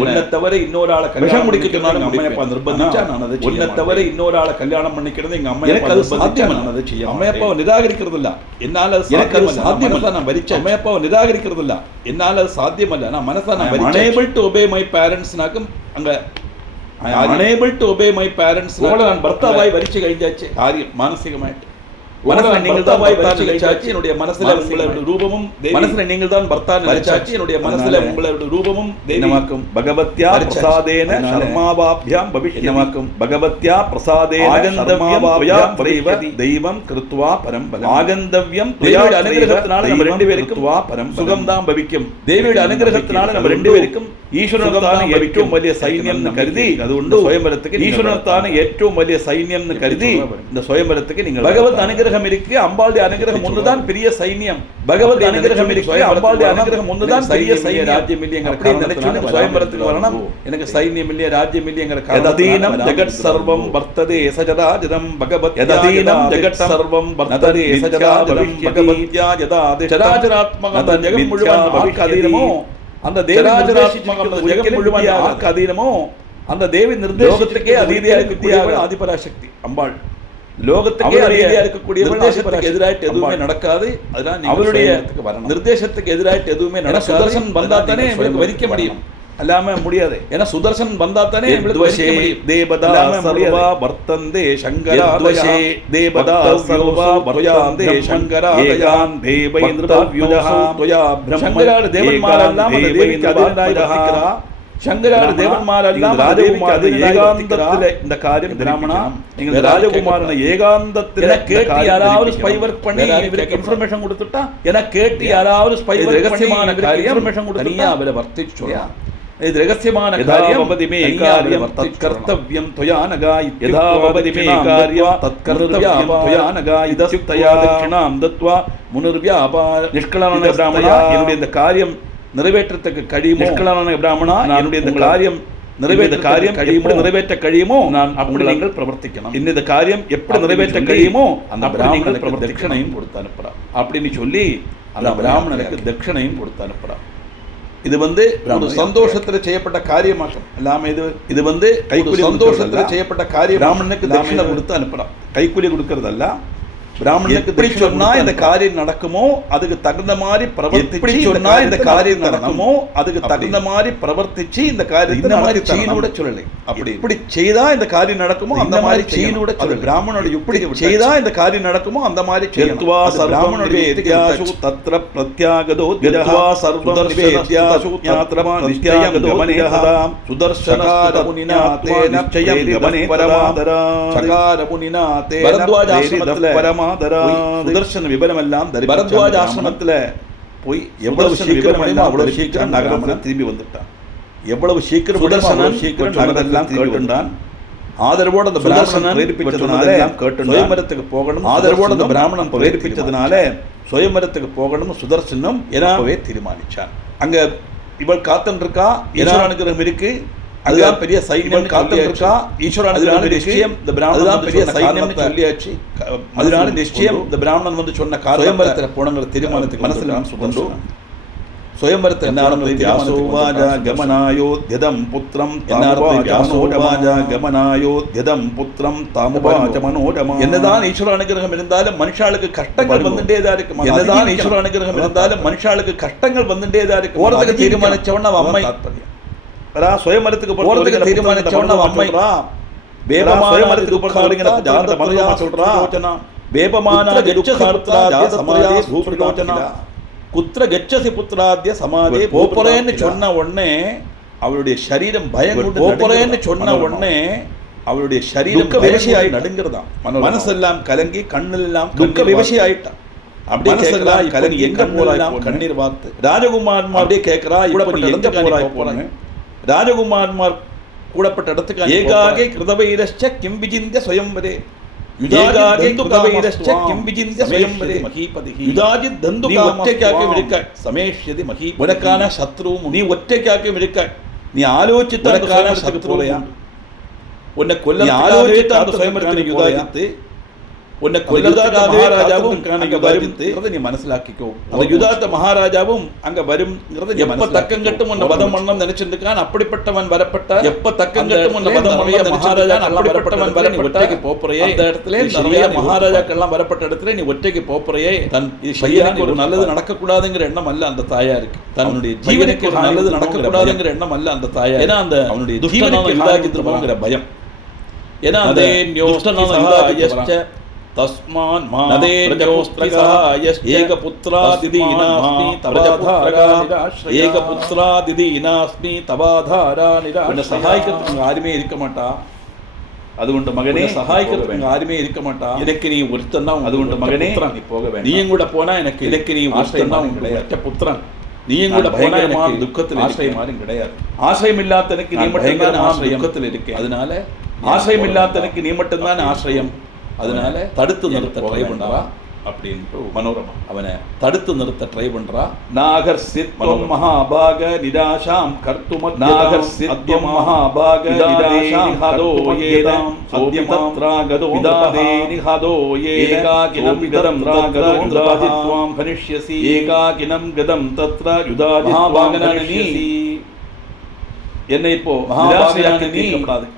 உன்னை தவிர இன்னொரு ஆளை விஷம் முடிக்க சொன்னாலும் அம்மையப்பா நிர்பந்திச்சா நான் அதை உன்னை தவிர இன்னொரு ஆளை கல்யாணம் பண்ணிக்கிறது எங்க அம்மா எனக்கு அது சாத்தியம் நான் அதை செய்ய அம்மையப்பாவை நிராகரிக்கிறது இல்ல என்னால எனக்கு அது சாத்தியம் இல்ல நான் வரிச்ச அம்மையப்பாவை நிராகரிக்கிறது இல்ல என்னால அது சாத்தியம் இல்ல நான் மனசா நான் unable to obey my parents நாக்கும் அங்க unable to obey my parents நான் பர்த்தாவாய் வரிச்சு கழிஞ்சாச்சு காரியம் மானசிகமாயிட்டு மனசுல நீங்கள் தான் பர்த்தா நினைச்சாச்சு என்னுடைய மனசுல உங்களுடைய ரூபமும் மனசுல நீங்கள் தான் பர்த்தா நினைச்சாச்சு என்னுடைய மனசுல உங்களுடைய ரூபமும் தெய்வமாக்கும் பகவத்யா பிரசாதேன சர்மாவாப்யாம் பவிஷ்யமாக்கும் பகவத்யா பிரசாதேன ஆகந்தவ்யம் பிரேவதி தெய்வம் கிருத்வா பரம்பலம் ஆகந்தவ்யம் தேவியோட அனுகிரகத்தினால நம்ம ரெண்டு பேருக்கும் பரம் சுகம் தான் பவிக்கும் தேவியோட அனுகிரகத்தினால நம்ம ரெண்டு பேருக்கும் ஈஸ்வரனத்தான ഏറ്റവും വലിയ സൈന്യം എന്ന് കരുതി അതുകൊണ്ട് സ്വയംവരத்துக்கு ஈஸ்வரனத்தான ഏറ്റവും വലിய സൈന്യം എന്ന് കരുതി இந்த സ്വയംവരத்துக்கு நீங்கள் பகவத் அனுகிரகம் இருக்கு அம்பாளுடைய அனுகிரகம் ஒன்றுதான் பெரிய சைன்யம் பகவத் அனுகிரகம் இருக்கு அம்பாளுடைய அனுகிரகம் ஒன்றுதான் பெரிய சைன்யம் ராஜ்யம் இல்லையங்கற காரணத்தினால स्वयंवरத்துக்கு வரணும் எனக்கு சைன்யம் இல்லையா ராஜ்யம் இல்லையங்கற காரணத்தினால ஜகத் சர்வம் வர்த்ததே சஜராஜதம் பகவத் யதீனம் ஜகத் சர்வம் வர்த்ததே சஜராஜதம் பகவத்யா யதா சராஜராத்மக ஜெகம் முழுவதும் அதீனமோ அந்த தேவராஜராத்மக ஜெகம் முழுவதும் அதீனமோ அந்த தேவி நிர்தேசத்துக்கே அதீதியா இருக்கக்கூடிய ஆதிபராசக்தி அம்பாள் லோகத்துக்கே அதீதியா இருக்கக்கூடிய நிர்தேசத்துக்கு எதிராயிட்டு எதுவுமே நடக்காது அதனால அவருடைய நிர்தேசத்துக்கு எதிராயிட்டு எதுவுமே நடக்காது சுதர்சன் வந்தா தானே உங்களுக்கு வரிக்க முடியும் அல்லாம முடியாது ஏன்னா சுதர்சன் வந்தா தானே உங்களுக்கு வரிக்க முடியும் தேவதா சர்வா வர்த்தந்தே சங்கராத்வசே தேவதா சர்வா வர்த்தந்தே சங்கராதயான் தேவைந்திரவ்யோஹா த்வயா பிரம்மராட தேவன்மாரெல்லாம் அந்த தேவிக்கு அதினாய் வர்த்திக்கிறா சங்கராட தேவன்மாரெல்லாம் ராஜகுமாரனை ஏகாந்தத்திலே இந்த காரியம் பிராமணா நீங்க ராஜகுமாரனை ஏகாந்தத்திலே கேட்டு யாராவது ஸ்பை வர்க் பண்ணி இவருக்கு இன்ஃபர்மேஷன் கொடுத்துட்டா என கேட்டு யாராவது ஸ்பை வர்க் ரகசியமான காரியம் இன்ஃபர்மேஷன் கொடுத்தா அவரை வர்த்திச்சு சொல்றா இது ரகசியமான காரியம் பவதிமே காரியம் தத்கர்த்தவ்யம் த்வயா நகா யதா பவதிமே காரியம் தத்கர்த்தவ்யம் த்வயா நகா இதஸ்தயா தக்ஷணாம் தத்வா முனிர்வ்யாபார நிஷ்கலமான பிராமணா என்னுடைய இந்த காரியம் நிறைவேற்றத்துக்கு கழியுமோ நிஷ்கலமான பிராமணா என்னுடைய இந்த காரியம் நிறைவேற்ற காரியம் எப்படி நிறைவேற்ற കഴിയുമோ அப்படி நீங்கள் பிரவர்த்திக்கணும். இந்த காரியம் எப்படி நிறைவேற்ற കഴിയുமோ அந்த பிராமணனுக்கு தட்சணையும் கொடுத்து அனுப்புறான் அப்படின்னு சொல்லி அந்த பிராமணனுக்கு தட்சணையும் கொடுத்து அனுப்புறான். இது ஒரு சந்தோஷத்துல செய்யப்பட்ட காரியமாகும். எல்லாமே இது கைக்கூலி சந்தோஷத்துல செய்யப்பட்ட காரியம். பிராமணனுக்கு தட்சணை கொடுத்து அனுப்புறான். கைக்கூலி கொடுக்கறதல்ல. பிராமணனுக்கு எப்படி சொன்னா இந்த காரியம் நடக்குமோ அதுக்கு தகுந்த மாதிரி பிரவர்த்திச்சு சொன்னா இந்த காரியம் நடக்குமோ அதுக்கு தகுந்த மாதிரி பிரவர்த்திச்சு இந்த காரியத்தை மாதிரி செய்யனோட சொல்லலை. அப்படி இப்படி செய்தா இந்த காரியம் நடக்குமோ அந்த மாதிரி செய்யனோட சொல்லலை. பிராமணோட இப்படி செய்தா இந்த காரியம் நடக்குமோ அந்த மாதிரி செய்யத்வா சர்வமனுடைய நித்யாசு தத்ர பிரத்யாகதோ த்யஜ்வா சர்வம் நித்யாசு ஞாத்ரமா நித்யாகதோ மனேஹதாம் சுதர்ஷனார முனினா தேன நிச்சயம் கமனே பரமாதரா சகார முனினா தேன பரத்வாஜ ஆசிரமத்திலே சுதர்சன விபரமெல்லாம் பரத்வாஜ ஆசிரமத்துல போய் எவ்வளவு சீக்கிரம் அவ்வளவு சீக்கிரம் நகரம் திரும்பி வந்துட்டான். எவ்வளவு சீக்கிரம் சுதர்சனன் சீக்கிரம் நகரெல்லாம் கேட்டுண்டான். ஆதரவோடு அந்த பிராமணன் பிரேரிப்பிச்சதுனால சுயம்பரத்துக்கு போகணும். ஆதரவோடு அந்த பிராமணன் பிரேரிப்பிச்சதுனால சுயம்பரத்துக்கு போகணும் சுதர்சனம் எனவே தீர்மானிச்சான். அங்க இவள் காத்தன் இருக்கா, ஈஸ்வரானுகிரகம் இருக்கு, அதுதான் பெரிய சைன்யம் காத்து இருக்கா, ஈஸ்வரன் நிச்சயம் இந்த பிராமணன் பெரிய சைன்யம் சொல்லியாச்சு. அதனால நிச்சயம் இந்த பிராமணன் சொன்ன சுயம்பரத்துல போனங்கிற தீர்மானத்துக்கு மனசுல நான் சுகந்தோ சுயம்பரத்தை கமனாயோத்யதம் புத்திரம் கமனாயோத்யதம் புத்திரம் தாமுபாச்ச மனோரமா. என்னதான் ஈஸ்வர அனுகிரகம் இருந்தாலும் மனுஷாளுக்கு கஷ்டங்கள் வந்துட்டேதான் இருக்கு. என்னதான் ஈஸ்வர அனுகிரகம் இருந்தாலும் மனுஷாளுக்கு கஷ்டங்கள் வந்துட்டேதான் இருக்கு. போறதுக்கு தீர்மானிச்சவன அம்மை சுயமரத்துக்கு போறதுக்கு தீர்மானிச்சவன அம்மைரா வேபமானத்துக்கு போறதுங்கிற ஜாத மலையா சொல்றா. வேபமான சமாதி பூபிரோச்சனா குத்திர கச்சசி புத்திராத்திய சமாதி போறேன்னு சொன்ன உடனே அவளுடைய சரீரம் பயம் போறேன்னு சொன்ன உடனே அவளுடைய சரீரம் விவசாயி நடுங்கிறதாம். மனசெல்லாம் கலங்கி கண்ணெல்லாம் துக்க விவசாயி ஆயிட்டான். அப்படியே கலங்கி எங்க போறாய் கண்ணீர் வார்த்து ராஜகுமார்மா அப்படியே கேட்கிறா இப்ப எங்க போறாய் போறாங்க. ராஜகுமார்மார் கூடப்பட்ட இடத்துக்கு ஏகாகே கிருதவைரஸ்ச கிம் விஜிந்திய ஸ்வயம்வரே யுதாஜி ஒറ്റയ്ക്കാക്കി വിളിക്കാൻ സമേഷ്യതി മഹീ ഉനക്കാന ശത്രുവും നീ ഒറ്റയ്ക്കാക്കി വിളിക്കാൻ നീ ആലോചിത്താൻ ശത്രുവയാ ഉന്നെ കൊല്ല ആലോചിത്താൻ സ്വയംവരത്തിന് യുധാജിത്ത് ഉന്നെ കൊല്ലതാത്ത മഹാരാജാവും നീ മനസ്സിലാക്കിക്കോ. അത് யுதாத்த மகாராஜாவும் அங்க வரும் எப்ப தக்கம் கட்டும் உன்னை வதம் பண்ணம் நினைச்சிருக்கான். அப்படிப்பட்டவன் வரப்பட்ட எப்ப தக்கம் கட்டும் உன்னை வதம் பண்ண மகாராஜா அப்படிப்பட்டவன் வர நீ ஒற்றைக்கு போப்பறையே. இந்த இடத்துல நிறைய மகாராஜாக்கள் எல்லாம் வரப்பட்ட இடத்துல நீ ஒற்றைக்கு போப்பறையே. தன் பையனுக்கு ஒரு நல்லது நடக்கக்கூடாதுங்கிற எண்ணம் அல்ல அந்த தாயாருக்கு. தன்னுடைய ஜீவனுக்கு ஒரு நல்லது நடக்கக்கூடாதுங்கிற எண்ணம் அல்ல அந்த தாயார். ஏன்னா அந்த அவனுடைய ஜீவனுக்கு யுதாஜித்திருவோங்கிற பயம். ஏன்னா அதே தஸ்மான் ஏகபுத்ராதிதீனாஸ்மி தவாதாரா நிராஸ்ரயா. சகாய்க்கிறதுக்கு யாருமே இருக்க மாட்டா. அதுകൊണ്ട് மகனே சகாய்க்கிறதுக்கு யாருமே இருக்க மாட்டா. எனக்கு நீ ஒருத்தன் தான். அதுകൊണ്ട് மகனே நீ போக வேண்டாம். நீயும் கூட போனா எனக்கு நீ ஒருத்தன் தான் கிடையாது புத்திரன். நீயும் கூட போனா எனக்கு துக்கத்தில் ஆசிரியம் யாரும் கிடையாது. ஆசிரியம் இல்லாதனுக்கு நீ மட்டும்தான் ஆசிரியம். துக்கத்தில் இருக்கேன். அதனால ஆசிரியம் இல்லாதனுக்கு நீ மட்டும்தான் ஆசிரியம். அதனால தடுத்து நிறுத்த ட்ரை பண்றா அப்படின்ட்டு மனோரமா அவனை தடுத்து நிறுத்த ட்ரை பண்றா. நாகர் சித்வம் மகாபாக நிராசாம் கர்த்துமத் நாகர் சித்வம் மகாபாக நிராசாம் ஹதோ ஏதாம் சத்யமத்ராகதோ விதாதே நிஹதோ ஏகாகினம் கதம் ராகதோ ராஜித்வாம் கனிஷ்யசி ஏகாகினம் கதம் தத்ர யுதாஜி மகாபாகனி. என்னை இப்போ மகாபாகனி நீக்கப்படாது.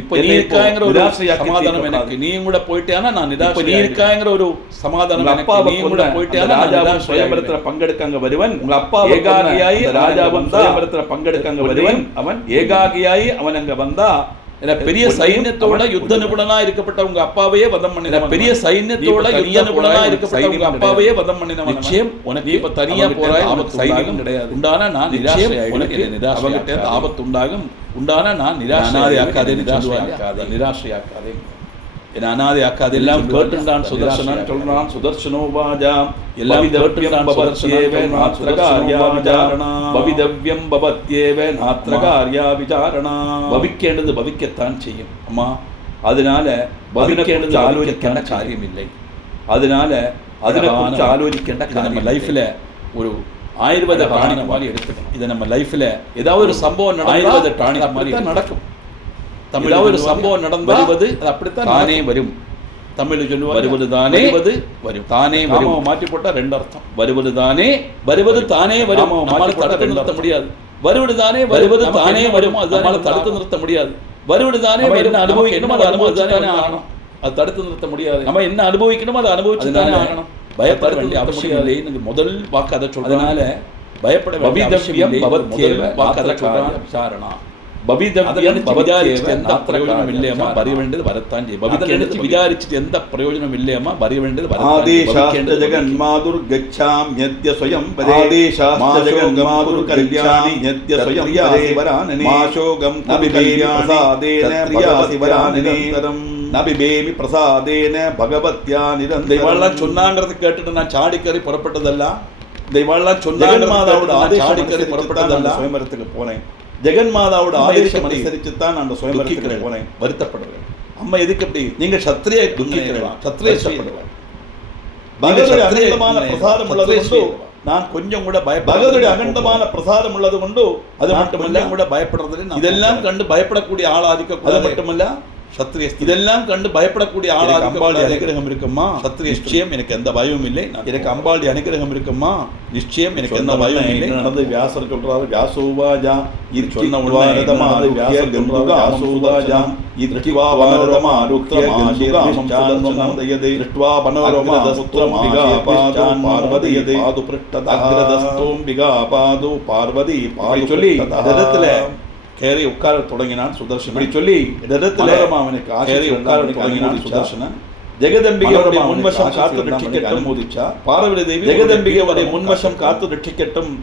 இப்ப நீ இருக்காங்கிற ஒரு சமாதானம் எனக்கு. நீயும் கூட போயிட்டேன்னா நான் நிராசை. நீ இருக்காங்கிற ஒரு சமாதானம் அப்பா நீயும் கூட போயிட்டேன்னா ராஜாவும் சுயம்பரத்துல பங்கெடுக்க அங்க வருவன். உங்க அப்பா ஏகாகியாயி ராஜாவும் சுயம்பரத்துல பங்கெடுக்க அங்க வருவன். அவன் ஏகாகியாயி அவன் அங்க வந்தா பெரிய சைன்யத்தோட யுத்த நிபுணனா இருக்கப்பட்ட உங்க அப்பாவையே வதம் பண்ணின. பெரிய சைன்யத்தோட யுத்த நிபுணனா இருக்கப்பட்ட உங்க அப்பாவையே வதம் பண்ணின. நிச்சயம் உனக்கு இப்ப தனியா போறாய் சைனிகம் கிடையாது. உண்டான நான் நிராசை அவகிட்ட ஆபத்து உண்டாகும். உண்டான நான் நிராசையாக்காதே நிராசையாக்காதே என் அனாதையாக்காது. எல்லாம் கேட்டுண்டான் சுதர்சனன் சொல்றான். சுதர்சனோ வாஜாம் எல்லாம் கேட்டுண்டான். பவத்யேவ நாத்ரகார்யா விசாரணா பவிதவ்யம் பவத்யேவ நாத்ரகார்யா விசாரணா. பவிக்கேண்டது பவிக்கத்தான் செய்யும் அம்மா. அதனால பவிக்கேண்டது ஆலோசிക്കേണ്ട காரியம் இல்லை. அதனால അതിനെ കുറിച്ച് ആലോചിക്കേണ്ട കാര്യം லைஃப்ல ஒரு ஆயுர்வேத டானிக் மாதிரி எடுத்துக்கணும். இதை நம்ம லைஃப்ல ஏதாவது ஒரு சம்பவம் ஆயுர்வேத டானிக் மாதிரி நடக்கும். ஏதாவது ஒரு சம்பவம் நடந்தால் வருவது அது அப்படித்தான் தானே வரும். தமிழ் சொல்லுவாங்க வருவது தானே வரும், தானே வரும். மாற்றி போட்டா ரெண்டு அர்த்தம். வருவது தானே வருவது தானே வரும். நம்மளால தடுத்து நிறுத்த முடியாது. வருவது தானே வருவது தானே வரும். அதனால தடுத்து நிறுத்த முடியாது. வருவது தானே என்ன அனுபவிக்கணும் அதை அனுபவிச்சு தானே ஆகணும். அது தடுத்து நிறுத்த முடியாது. நம்ம என்ன அனுபவிக்கணும் அதை அனுபவிச்சு தானே ஆகணும். பயப்பட வேண்டிய அவசியம் இல்லை. முதல் வாக்கு அதை சொல்றதுனால பயப்பட வேண்டிய அவசியம் இல்லை. முதல் வாக்கு அதை சொல்றாங்க. விசாரணா பிரயோஜனம் இல்லையம்மா வர வேண்டியது வரத்தான் செய்யும். பவிதம் விசாரிச்சுட்டு எந்த பிரயோஜனம் இல்லையம்மா வர வேண்டியது வரத்தான். ஜெகன்மாதுர் கச்சாம் யத்ய ஸ்வயம் ஜெகன்மாதுர் கல்யாணி யத்ய ஸ்வயம் வரானனே மாஷோகம் பிரசாதேன பிரியாசி வரானனே நபிபேமி பிரசாதேன பகவத்யா நிரந்தரம். இவெல்லாம் சொன்னாங்கிறது கேட்டுட்டு நான் சாடிக்கரை புறப்பட்டதெல்லாம். இவெல்லாம் சொன்னாங்க சாடிக்கரை புறப்பட்டதெல்லாம். சுயம்பரத்துக்கு போனேன். ஜெகன்மாதாவோட ஆதேசம் அனுசரிச்சுத்தான் நான் சுயம்பரத்துக்கு போனேன். வருத்தப்படுறேன். அம்மா எதுக்கு அப்படி? நீங்க சத்திரிய துக்கிக்கிறேன், சத்திரிய இஷ்டப்படுவேன். பகவதுடைய அகண்டமான பிரசாதம் உள்ளது கொண்டு நான் கொஞ்சம் கூட பகவதுடைய அகண்டமான பிரசாதம் உள்ளது கொண்டு அது மட்டுமல்ல கூட பயப்படுறது. இதெல்லாம் கண்டு பயப்படக்கூடிய ஆளாதிக்க அது மட்டுமல்ல சத்திரிய இதெல்லாம் கண்டு பயப்படக்கூடிய ஆளாக அம்பாளி அனுகிரகம் இருக்குமா? சத்திரிய நிச்சயம் எனக்கு எந்த பயமும் இல்லை. எனக்கு அம்பாளி அனுகிரகம் இருக்குமா? நிச்சயம் எனக்கு எந்த பயமும் இல்லை. நடந்து வியாசர் சொல்றாரு வியாசோவாஜா இது சொன்ன உள்வாரதமான வியாசர் சொல்றாரு வியாசோவாஜா இத்ரிவா வானரமா ருக்ரமாஷிராமந்தயதே ரித்வா பனோரமா தஸ்துரம் விகாபாதோ பார்வதியதே பாது பிரட்டதா அக்ரதஸ்தோம் விகாபாதோ பார்வதி பாது சொல்லி இடத்துல கேரி உட்கார தொடங்கினான் சுதர்சன். இப்படி சொல்லி இடத்துல அவனுக்கு கேரி உட்கார தொடங்கினான் சுதர்சனன். ஜெகதம்பிகையுடைய முன்வசம் காத்து ரட்சிக்கட்டும் மோதிச்சா பார்வதி தேவி. ஜெகதம்பிகையுடைய முன்வசம் காத்து ரட்சிக்கட்டும்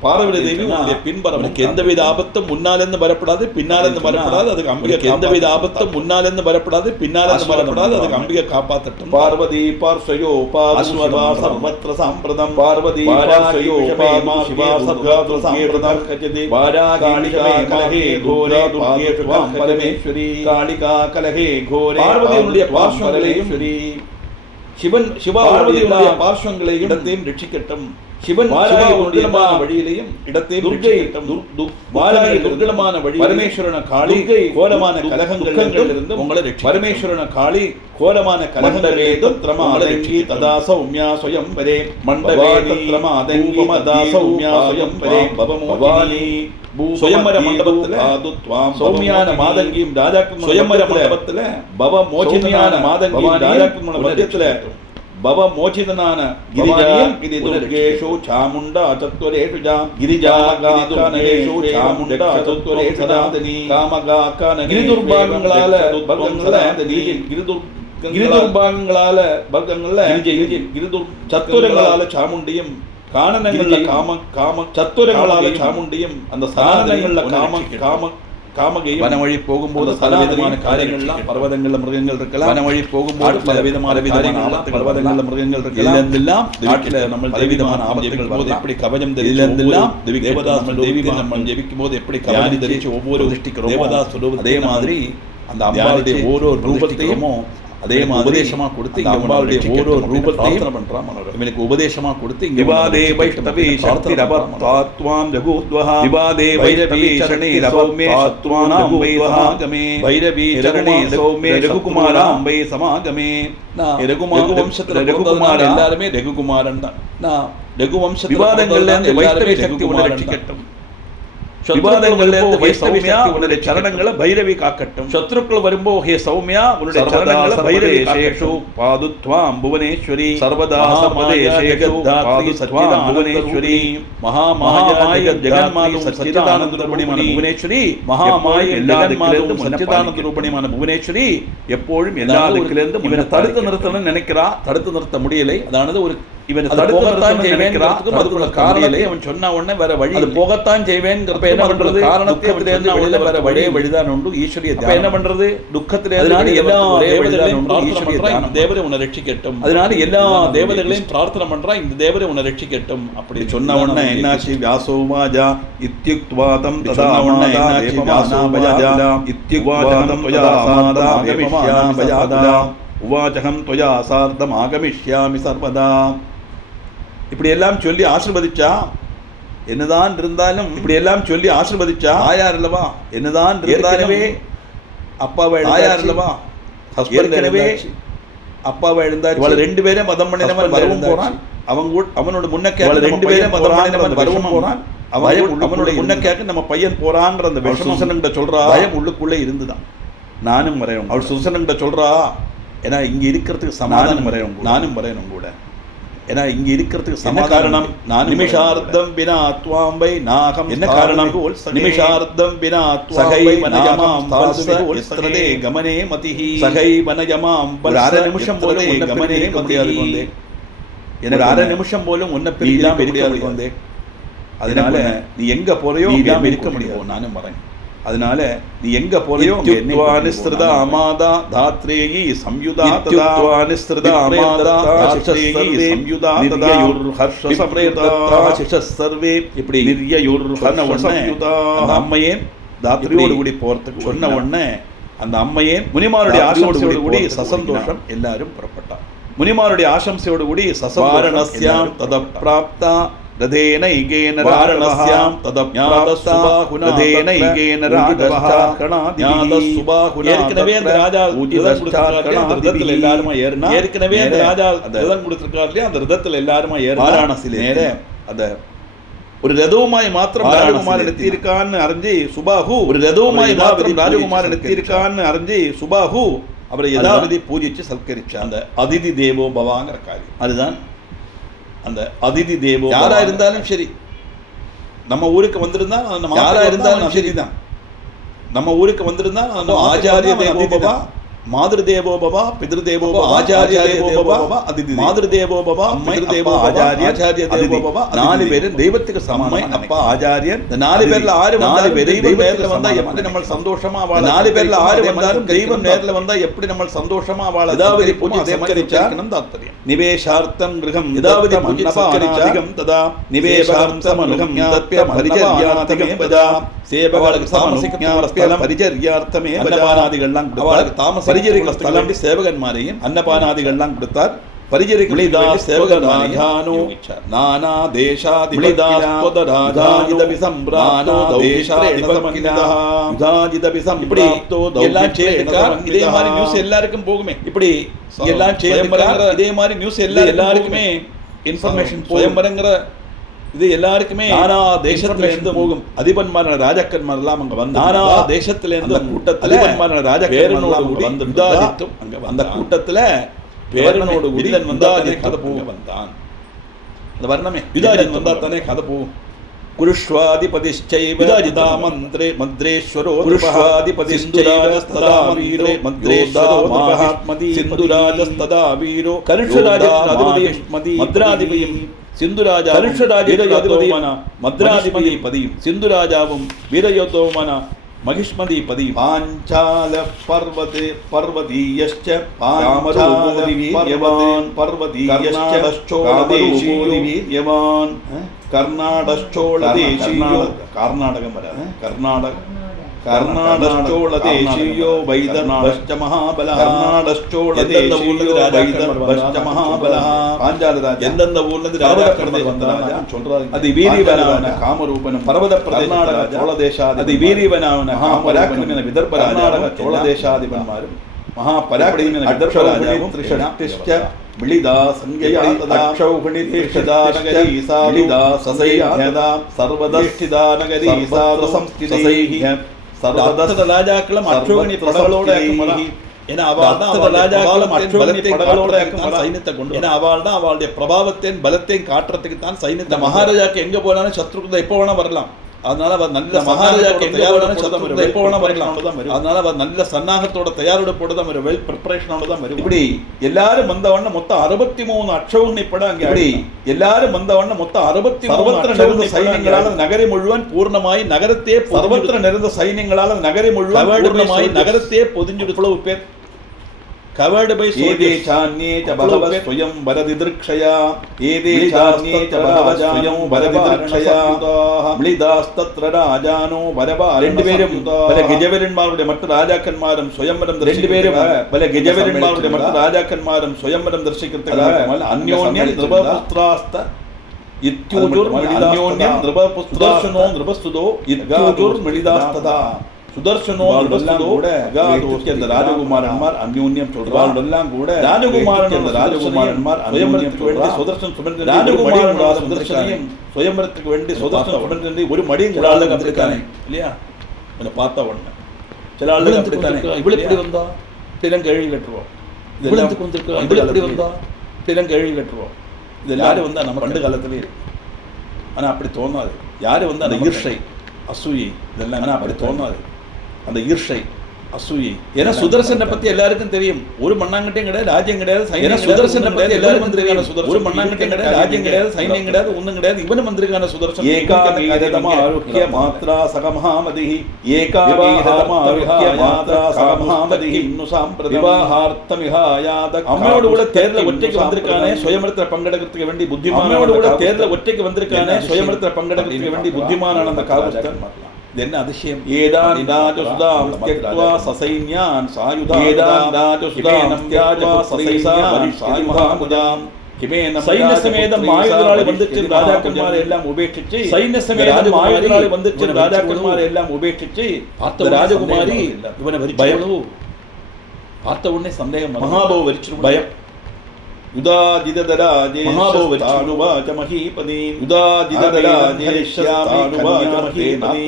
பார்வதி தேவி உன்னுடைய பின்பறம். எந்தவித ஆபத்தும் முன்னாலிருந்து வரப்படாது, பின்னாலிருந்து வரப்படாது. அதுக்கு அம்பிகை எந்தவித ஆபத்தும் முன்னாலிருந்து வரப்படாது, பின்னாலிருந்து வரப்படாது. அதுக்கு அம்பிகை காப்பாற்றட்டும். பார்வதி பார்ஸ்வயோ பாஸ்வதா சர்வத்ர சாம்பிரதம் பார்வதி பார்ஸ்வயோ பாமா சிவா சர்வத்ர சாம்பிரதம் கஜதே வாராகாளிகா கலஹே கோரே துர்கேஷு பரமேஸ்வரி காளிகா கலஹே கோரே. பார்வதியுடைய பார்ஸ்வங்களையும் சிவன் சிவாபார்வதியுடைய பார்ஸ்வங்களையும் இடத்தையும் ரட்சிக்கட்டும். சிவன் துர்கலமான வழியிலையும் இடத்தையும் துர்கலமான வழி பரமேஸ்வரன காளி கோலமான கலகங்களிலிருந்து உங்களை பரமேஸ்வரன காளி கோலமான கலகங்களிலிருந்து திரமாதங்கி ததா சௌம்யா ஸ்வயம் வரே மண்டபே திரமாதங்கி ததா சௌம்யா ஸ்வயம் வரே பவமோகினி சுயம்பர மண்டபத்துல சௌமியான மாதங்கியும் ராஜாக்கும் சுயம்பர மண்டபத்துல பவ மோச்சினியான மாதங்கியும் ராஜாக்கும் மத்தியத்துல பவ மோச்சிதனான கிரிஜாம் கிரிதுர்கேஷு சாமுண்டா சத்வரேஷு ஜாம் கிரிஜாகாதுர்கேஷு சாமுண்டா சத்வரேஷு சதாதனி காமகாகான கிரிதுர்பாகங்களால பர்கங்களாதனி கிரிதுர்பாகங்களால பர்கங்கள்ல கிரிதுர் சத்வரங்களால சாமுண்டியும் காணனங்கள்ல காம சத்துரங்களால சாமுண்டியும் அந்த சாணனங்கள்ல காமகையும் வனவழி போகும்போது பலவிதமான காரியங்கள்லாம் பர்வதங்கள்ல மிருகங்கள் இருக்கலாம். வனவழி போகும்போது பலவிதமான பர்வதங்கள்ல மிருகங்கள் இருக்கலாம். இதெல்லாம் நாட்டில் நம்ம பலவிதமான ஆபத்துகள் போது எப்படி கவசம் தெரியும் தேவதாஸ் தேவி நம்ம ஜெபிக்கும் போது எப்படி கவனி தெரிச்சு ஒவ்வொரு திருஷ்டிக்கிறோம் தேவதாஸ் அதே மாதிரி அந்த அம்பாளுடைய ஓரோ ரூபத்தையும் அதே மாதிரி உபதேசமா கொடுத்து அம்பாளுடைய ஓரோ ரூபத்தையும் பண்றான். இவனுக்கு உபதேசமா கொடுத்து விவாதே வைஷ்ணவே சக்தி ரபத்வாத்வாம் ரகுத்வஹா விவாதே வைரவி சரணே ரபமே சத்வானாம் வை சமாகமே வைரவி சரணே சௌமே ரகுகுமாராம் வை சமாகமே. ரகுமார வம்சத்துல ரகுகுமார எல்லாருமே ரகுகுமாரன் தான். நான் ரகு வம்ச விவாதங்கள்ல வைஷ்ணவே சக்தி உன்னை ரட்சிக்கட்டும். விவாதங்கள்ல வைஷ்ணவியா உன்னுடைய சரணங்களை பைரவி காக்கட்டும். சத்ருக்கள் வரும்போ ஹே சௌமியா உன்னுடைய சரணங்களை பைரவி காக்கட்டும். பாதுத்வாம் புவனேஸ்வரி சர்வதா சமதேஷேஷு தாத்ரி சத்வாம் புவனேஸ்வரி மகாமாய ஜெகன்மாது சச்சிதானந்த ரூபணிமான புவனேஸ்வரி மகாமாய எல்லா திக்கிலிருந்தும் சச்சிதானந்த ரூபணியான புவனேஸ்வரி எப்பொழுதும் எல்லா திக்கிலிருந்தும் இவனை தடுத்து நிறுத்தணும்னு நினைக்கிறா. தடுத்து நிறுத்த முடியலை. அதானது ஒரு இவன் போகத்தான் செய்வேன் அதுக்குள்ள காரணத்தை அவன் சொன்ன உடனே வேற வழி அது போகத்தான் செய்வேன் என்ன பண்றது காரணத்தை வெளியில வேற வழியே வழிதான் உண்டு. ஈஸ்வரிய என்ன பண்றது துக்கத்திலே அதனால எல்லா தேவதைகளையும் ஈஸ்வரிய தேவரை உன்னை ரட்சிக்கட்டும். அதனால எல்லா தேவதைகளையும் பிரார்த்தனை பண்றா இந்த தேவரை உன்னை ரட்சிக்கட்டும். அப்படி சொன்ன உடனே என்னாச்சு வியாசோவாஜா இத்யுக்த்வாதம் ததா உடனே என்னாச்சு வியாசோவாஜா இத்யுக்த்வாதம் த்வயா சார்தம் ஆகமிஷ்யாமி உவாச்சகம் த்வயா சார்தம் ஆகமிஷ்யாமி சர்வதா. இப்படி எல்லாம் சொல்லி ஆசீர்வதிச்சா என்னதான் இருந்தாலும் இப்படி எல்லாம் சொல்லி ஆசீர்வதிச்சா தாயார் அல்லவா, என்னதான் இருந்தாலுமே அப்பாவை தாயார் அல்லவா, ஏற்கனவே அப்பாவை எழுந்தாச்சு. அவளை 2 பேரும் மதம் பண்ணினவன் வரவும் போறான், அவனோட முன்னக்கே 2 பேரும் மதம் பண்ணினவன் வரவும் போறான், அவனுடைய முன்னக்காக நம்ம பையன் போறான்ற அந்த சுசனங்கிட்ட சொல்றா, பயம் உள்ளுக்குள்ளே இருந்துதான். நானும் வரையணும், அவள் சுசனங்கிட்ட சொல்றா, ஏன்னா இங்க இருக்கிறதுக்கு சமாதானம் வரையணும், நானும் வரையணும் கூட, ஏன்னா இங்க இருக்கிறதுக்கு சமாதானம். நான் நிமிஷார்த்தம் வினா துவாம்பை நாகம், என்ன காரணம், நிமிஷார்த்தம் வினா துவாம்பை வனயமாம் தாஸ்தே கமனே மதிஹி சகை வனயமாம், ஒரு அரை நிமிஷம் போல கமனே முடியாது வந்தே, எனக்கு அரை நிமிஷம் போலும் உன்னை பிரியாம இருக்க வந்தே. அதனால நீ எங்க போறையோ இல்லாம இருக்க முடியும், நானும் வரேன். அதனால நீ எங்க போறையோ நிஸ்திருதா அமாதா தாத்ரேயி சம்யுதா நிஸ்திருதா அமாதா தாத்ரேயி சம்யுதா நிர்யயுர் ஹர்ஷசப்ரேதா சிஷஸ்ஸர்வே, இப்படி நிர்யயுர் ஹர்ஷசம்யுதா அந்த அம்மையே தாத்ரியோடு கூடி போறதுக்கு சொன்ன உடனே அந்த அம்மையே முனிமாருடைய ஆசையோடு கூடி சசந்தோஷம் எல்லாரும் புறப்பட்டார். முனிமாருடைய ஆசம்சையோடு கூடி சசவாரணஸ்யாம் ததப்ராப்தா ரதேன இகேன ராரணஸ்யாம் ததப்ஞாதஸ்தா ரதேன இகேன ராகவஹ. ஏற்கனவே அந்த ராஜா ரதத்துல எல்லாருமா ஏறினா, ஏற்கனவே அந்த ராஜா ரதம் கொடுத்திருக்கார் இல்லையா, அந்த ரதத்துல எல்லாருமா ஏறி வாரணாசியில நேர அந்த ஒரு ரதவுமாய் மாத்திரம் ராஜகுமாரன் எத்தியிருக்கான்னு அறிஞ்சு சுபாஹு, ஒரு ரதவுமாய் மாத்திரம் ராஜகுமாரன் எத்தியிருக்கான்னு அறிஞ்சு சுபாஹு அவரை யதாவிதி பூஜிச்சு சல்கரிச்சா. அந்த அதிதி தேவோ பவாங்கிற காரியம் அதுதான். அந்த அதிதி தேவோ யாரா இருந்தாலும் சரி, நம்ம ஊருக்கு வந்திருந்தா நம்ம யாரா இருந்தாலும் சரிதான், நம்ம ஊருக்கு வந்திருந்தா நம்ம ஆச்சாரிய தேவோ பவா, மாதృ தேவோ பவா, பித்ரு தேவோ பவா, ஆச்சாரிய தேவோ பவா, அதிதி மாதృ தேவோ பவா, அம்மை தேவோ ஆச்சாரிய தேவோ பவா, 4 பேரும் தெய்வத்துக்கு சமம். அப்பா ஆச்சாரியன், இந்த 4 பேர்ல 6 பேரும் தெய்வம் நேர்ல வந்தா எப்படி நம்ம சந்தோஷமா வாழ, 4 பேர்ல 6 வந்தாலும் தெய்வம் நேர்ல வந்தா எப்படி நம்ம சந்தோஷமா வாழ, யதாவதி பூஜை சத்கரிச்சார்த்தம் தாத்பர்யம். நிவேஷார்த்தம் கிரகம் யதாவதி பூஜை சத்கரிச்சாதிகம் ததா நிவேஷார்த்தம் கிரகம் தத்ய பரிச்சர்யார்த்தமே பஜா, சேவகாளுக்கு தாமசிக்க ஸ்தலம் பரிச்சர்யார்த்தமே அன்னபானாதிகள்லாம் கொடுத்தார். தாமச பரிச்சரிக்கிற ஸ்தலம் சேவகன்மாரையும் அன்னபானாதிகள்லாம் கொடுத்தார். பரிச்சரிக்க சேவகன்மானோ நானா தேசாதி இதே மாதிரி நியூஸ் எல்லாருக்கும் போகுமே, இப்படி எல்லாம் இதே மாதிரி நியூஸ் எல்லாருக்குமே இன்ஃபர்மேஷன் சுயம்பரங்கிற இது எல்லாருக்குமே நானா தேசத்துல இருந்து போகும். அதிபன்மாரான ராஜாக்கன்மார் எல்லாம் அங்க வந்து நானா தேசத்துல இருந்து கூட்டத்துல அதிபன்மாரான ராஜாக்கன்மார் வந்து விதாதித்தும் அங்க அந்த கூட்டத்துல பேரனோடு விதிலன் வந்தா கதை போக வந்தான். அந்த வர்ணமே விதாஜன் வந்தா தானே கதை போகும். குருஷ்வாதிபதிஷ்சைவ விதாஜிதா மந்திரே மந்திரேஸ்வரோ குருஷ்வாதிபதிஷ்சைவ வீரோ மந்திரேஸ்வரோ மகாத்மதி சிந்துராஜஸ்ததா வீரோ கருஷராஜாதிபதி மத்ராதிபதியும் சிந்துராஜா வீரயோதோமன மத்ராதிபதி பதியும் சிந்துராஜாவும் வீரயோதோமன மகிஷ்மதி பதி பாஞ்சால பர்வதே பர்வதீயஸ்ச பாஞ்சாலவீர்யவான் பர்வதீயஸ்சோளதேசீயவான் கர்நாடச்சோளதேசீயோ கர்நாடகம் வராது கர்நாடச்சோளதேசீயோ வைதர்பஷ்ச மகாபலஹ கர்நாடச்சோளதேசீயோ வைதர்பஷ்ச மகாபலஹ. பாஞ்சால ராஜா எந்தெந்த ஊர்ல இருந்து ராஜா கடந்து வந்தாரா சொல்றாங்க. அது வீரியவனான காமரூபனும் பர்வத கர்நாடக சோளதேசாதி அது வீரியவனான மகாபராக்கிரமின விதர்ப ராஜாவும் சோளதேசாதிபன்மாரும் மகாபராக்கிரமின விதர்ப ராஜாவும் த்ரிஷஷ்டிஷ்ச விளிதா சங்கயாததா அக்ஷௌஹணிதிஷ்டிதா நகரீசா விளிதா சசையாதா சர்வதஷ்டிதா நகரீசா சம்ஸ்திதைஹி சர்வதஷ்ட ராஜாக்களும் அக்ஷௌஹணி படகளோட ஏன்னா அவளுடைய பிரபாவத்தின் பலத்தையும் காட்டுறதுக்கு தான் சைன்யத்தை மகாராஜாக்கு எங்க போனாலும் சத்ருகுத எப்போ வேணா வரலாம். அதனால அவர் நல்ல மகாராஜாக்கு எங்க போனாலும் சத்ருகுத எப்போ வேணா வரலாம். அதனால அவர் நல்ல சன்னாகத்தோட தயாரிப்போட தான் வரும், வெல் ப்ரிப்பரேஷனோட தான் வரும். இப்படி எல்லாரும் வந்தவண்ண மொத்தம் 63 அக்ஷௌஹணி படம் அங்கே இப்படி எல்லாரும் வந்தவண்ண மொத்தம் 63 நிறைந்த சைன்யங்களால் நகரை முழுவன் பூர்ணமாய் நகரத்தையே சர்வத்திர நிறைந்த சைன்யங்களால் நகரை முழுவன் பூர்ணமாய் நகரத்தையே பொதிஞ்சுடுப்புளவு பேர் covered by soldiers. Chaanye cha bhagavat swayam varadidrikshaya ede chaanye cha bhagavat swayam varadidrikshaya mlidastatra rajano varaba. ரெண்டு பேரும் பல கஜவீரன்மாருடைய மற்ற ராஜாக்கன்மாரும் சுயம்பரம் ரெண்டு பேரும் பல கஜவீரன்மாருடைய மற்ற ராஜாக்கன்மாரும் சுயம்பரம் தரிசிக்கிறதுக்காக அன்யோன்யம் நிருபபுத்ராஸ்த இத்யூஜுர்மிளிதாஸ்ததா சுதர்சனோ நிருபஸ்துதோ இத்யூஜுர்மிளிதாஸ்ததா சுதர்சனோ நிருபஸ்துதோ அகாதோஸ்தி அந்த ராஜகுமாரன்மார் அந்யோன்யம் சொல்றாங்க எல்லாம் கூட ராஜகுமாரன் அந்த ராஜகுமாரன்மார் அந்யோன்யம் சொல்றாங்க சுதர்சன் சுமந்திரன் ராஜகுமாரனோட சுதர்சனையும் சுயம்பரத்துக்கு வேண்டி சுதர்சன் சுமந்திரன் ஒரு மடியும் கூட ஆளுங்க அப்படித்தானே இல்லையா உன்னை பார்த்த உடனே சில ஆளுங்க அப்படித்தானே இவ்வளவு எப்படி வந்தா இப்படிலாம் கேள்வி கட்டுருவோம் இதெல்லாம் இவ்வளவு எப்படி வந்தா இப்படிலாம் கேள்வி கட்டுருவோம் இது எல்லாரும் வந்தா நம்ம பண்டு காலத்திலே இருக்கு ஆனா அப்படி தோணாது யாரு வந்து அந்த ஈர்ஷை அசூயை இதெல்லாம் ஆனா அப்படி தோணாது அந்த ஈர்ஷை அசூயை ஏன்னா சுதர்சனை பத்தி எல்லாருக்கும் தெரியும் ஒரு மண்ணாங்கட்டையும் கிடையாது ராஜ்யம் கிடையாது ஏன்னா சுதர்சனை பத்தி எல்லாரும் வந்திருக்கான சுதர்சன் ஒரு மண்ணாங்கட்டையும் கிடையாது ராஜ்யம் கிடையாது சைன்யம் கிடையாது ஒன்றும் கிடையாது இவனும் வந்திருக்கான சுதர்சன் ஏகாதமா ஆரோக்கிய மாத்ரா சகமஹாமதி ஏகாதமா ஆரோக்கிய மாத்ரா சகமஹாமதி இன்னு சாம்பிரதாயாத அம்மையோடு கூட தேர்தல் ஒற்றைக்கு வந்திருக்கானே சுயமரத்தில் பங்கெடுக்கிறதுக்கு வேண்டி புத்திமான் அம்மையோடு கூட தேர்தல் ஒற்றைக்கு வந்திருக்கானே சுயமரத்தில் பங்கெடுக்கிறதுக்கு வேண்டி புத்திமானான அந்த காவல்தன் என்ன அதிசயம் ஏதான் ராஜசுதாம் த்யக்த்வா சசைன்யான் சாயுதா ஏதான் ராஜசுதாம் த்யக்த்வா சசைன்யான் சாயுதாம் கிமேன சைன்ய சமேதம் ஆயுதராளி வந்துச்சு ராஜாக்கன்மாரை எல்லாம் உபேட்சிச்சு சைன்ய சமேதம் ஆயுதராளி வந்துச்சு ராஜாக்கன்மாரை எல்லாம் உபேட்சிச்சு பார்த்த ராஜகுமாரி இவனை வரிச்சவளோ பார்த்த உடனே சந்தேகம் மகாபவ வரிச்சு பயம் உதாஜிதராஜேஷானுவாச்ச மஹீபதி உதாஜிதராஜேஷானுவாச்ச மஹீபதி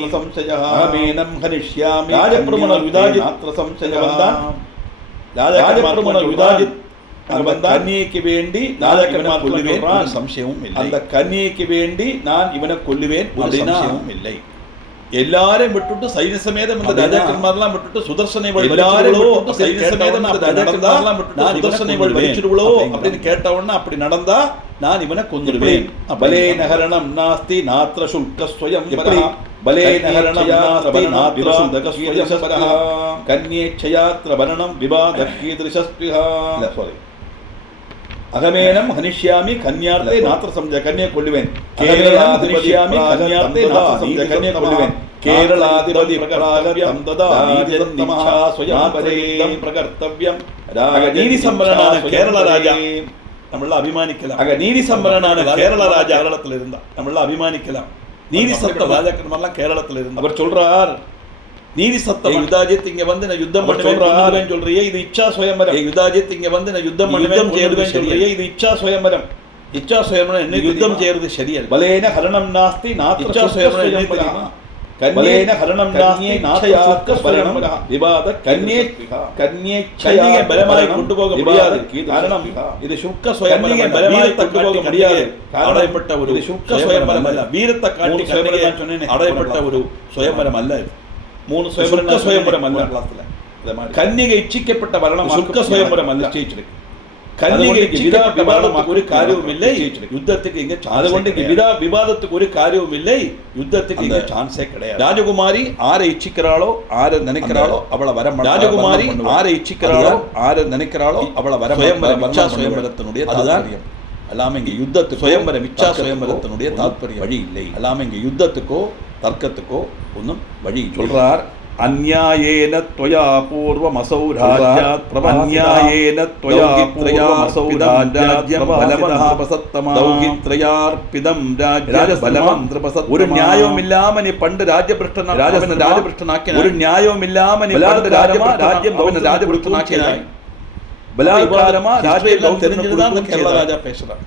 அகமேனம் ஹனிஷ்யாமி ராஜபிரமணர் யுதாஜித் நாத்ர சம்சய வந்தான் ராஜபிரமணர் யுதாஜித் அந்த கன்னியைக்கு வேண்டி ராஜாக்கன்மார் கொல்லுவேன் சம்சயமும் இல்லை அந்த கன்னியைக்கு வேண்டி நான் இவனை கொல்லுவேன் சம்சயமும் இல்லை எல்லாரையும் விட்டுட்டு சைன்ய சமேதம் இந்த ராஜாக்கன்மாரெல்லாம் விட்டுட்டு சுதர்சனை எல்லாரும் சைன்ய சமேதம் இந்த ராஜாக்கன்மாரெல்லாம் விட்டுட்டு சுதர்சனை வலிச்சிடுவளோ அப்படின்னு கேட்ட உடனே அப்படி நடந்தா நான் இவனை கொன்னுடுவேன் பலே நகரணம் நாஸ்தி நாத்ர சுல்க ஸ்வயம் பலே நகரணம் நாஸ்தி நாத்ர சுல்க ஸ்வயம் கன்யேச்சயாத்ர வரணம் விவாத கீதృశஸ்பிஹா சாரி அகமேனம் ஹனிஷ்யாமி கன்யார்த்தே நாத்ர சம்ஜ கன்னியை கொல்லுவேன் கேரளாதிபதி ஹனிஷ்யாமி கன்யார்த்தே நாத்ர சம்ஜ கன்னியை கொல்லுவேன் கேரளாதிபதி பிரகராகவ்யம் ததா நீதிதமஹ ஸ்வயம் பரேதம் பிரகர்த்தவ்யம் நீதி சம்பரனான கேரள ராஜா நம்மள அபிமானிக்கலாம் நீதி சம்பரனான கேரள ராஜா கேரளத்தில் இருந்தா நம்மள அபிமானிக்கலாம் நீதி சத்த ராஜாக்கன்மாரெல்லாம் கேரளத்தில் இருந்தா அவர் சொல்றார் நீதி சத்தம் யுதாஜித் இங்க வந்து நான் யுத்தம் பண்ணுவேன் சொல்றியே இது இச்சா சுயம்பரம் யுதாஜித் இங்க வந்து நான் யுத்தம் பண்ணுவேன் சொல்றியே இது இச்சா சுயம்பரம் இச்சா சுயம்பரம் என்ன யுத்தம் செய்யறது சரியல்ல பலேன ஹரணம் நாஸ்தி நாத்ர இச்சா சுயம்பரம் என்ன தெரியுமா கன்யேன ஹரணம் நாஸ்தி நாத்ர பரணம் விவாத கன்யே பலமாய் கொண்டு போக முடியாது காரணம் இது சுக்க சுயம்பரம் பலமாய் கொண்டு போக முடியாது அடையப்பட்ட ஒரு சுக்க சுயம்பரம் அல்ல வீரத்தை காட்டி சொன்னேன் அடையப்பட்ட ஒரு சுயம்பரம் அல்ல மூணு சுயம்பரம் அல்ல கன்னிகை இச்சிக்கப்பட்ட வரணம் சுக்க சுயம்பரம் அல்ல ஜெயிச்சிருக்கு கன்னிகை விவாதத்துக்கு ஒரு காரியமும் இல்லை யுத்தத்துக்கு இங்க அதுகொண்டு விவாதத்துக்கு ஒரு காரியமும் இல்லை யுத்தத்துக்கு இங்க சான்ஸே கிடையாது ராஜகுமாரி ஆரை இச்சிக்கிறாளோ ஆரை நினைக்கிறாளோ அவளை வர ராஜகுமாரி ஆரை இச்சிக்கிறாளோ ஆரை நினைக்கிறாளோ அவளை வர சுயம்பரத்தினுடைய தாத்பரியம் எல்லாமே இங்க யுத்தத்துக்கு சுயம்பரம் இச்சா சுயம்பரத்தினுடைய தாத்பரியம் வழி இல்லை எல்லாமே இங்க யுத்தத்துக்கோ தர்க்கத்துக்கோ ஒன்றும் வழி சொல்றார் அந்நியாயேன த்வயா பூர்வமசௌ ராஜ்யாத் பிரவன்யாயேன த்வயா பூர்வமசௌ ராஜ்யம் பலமஹாபசத்தமா தௌகித்ரயார்பிதம் ராஜ்யபலமந்திரபசத் ஒரு நியாயமும் இல்லாம நீ பண்டு ராஜபிரஷ்டனாக்கினாய் ஒரு நியாயமும் இல்லாம நீ பண்டு ராஜபிரஷ்டனாக்கினாய் பலாத்காரமா ராஜ்யம் தெரிஞ்சுதான் அந்த கேரள ராஜா பேசுறான்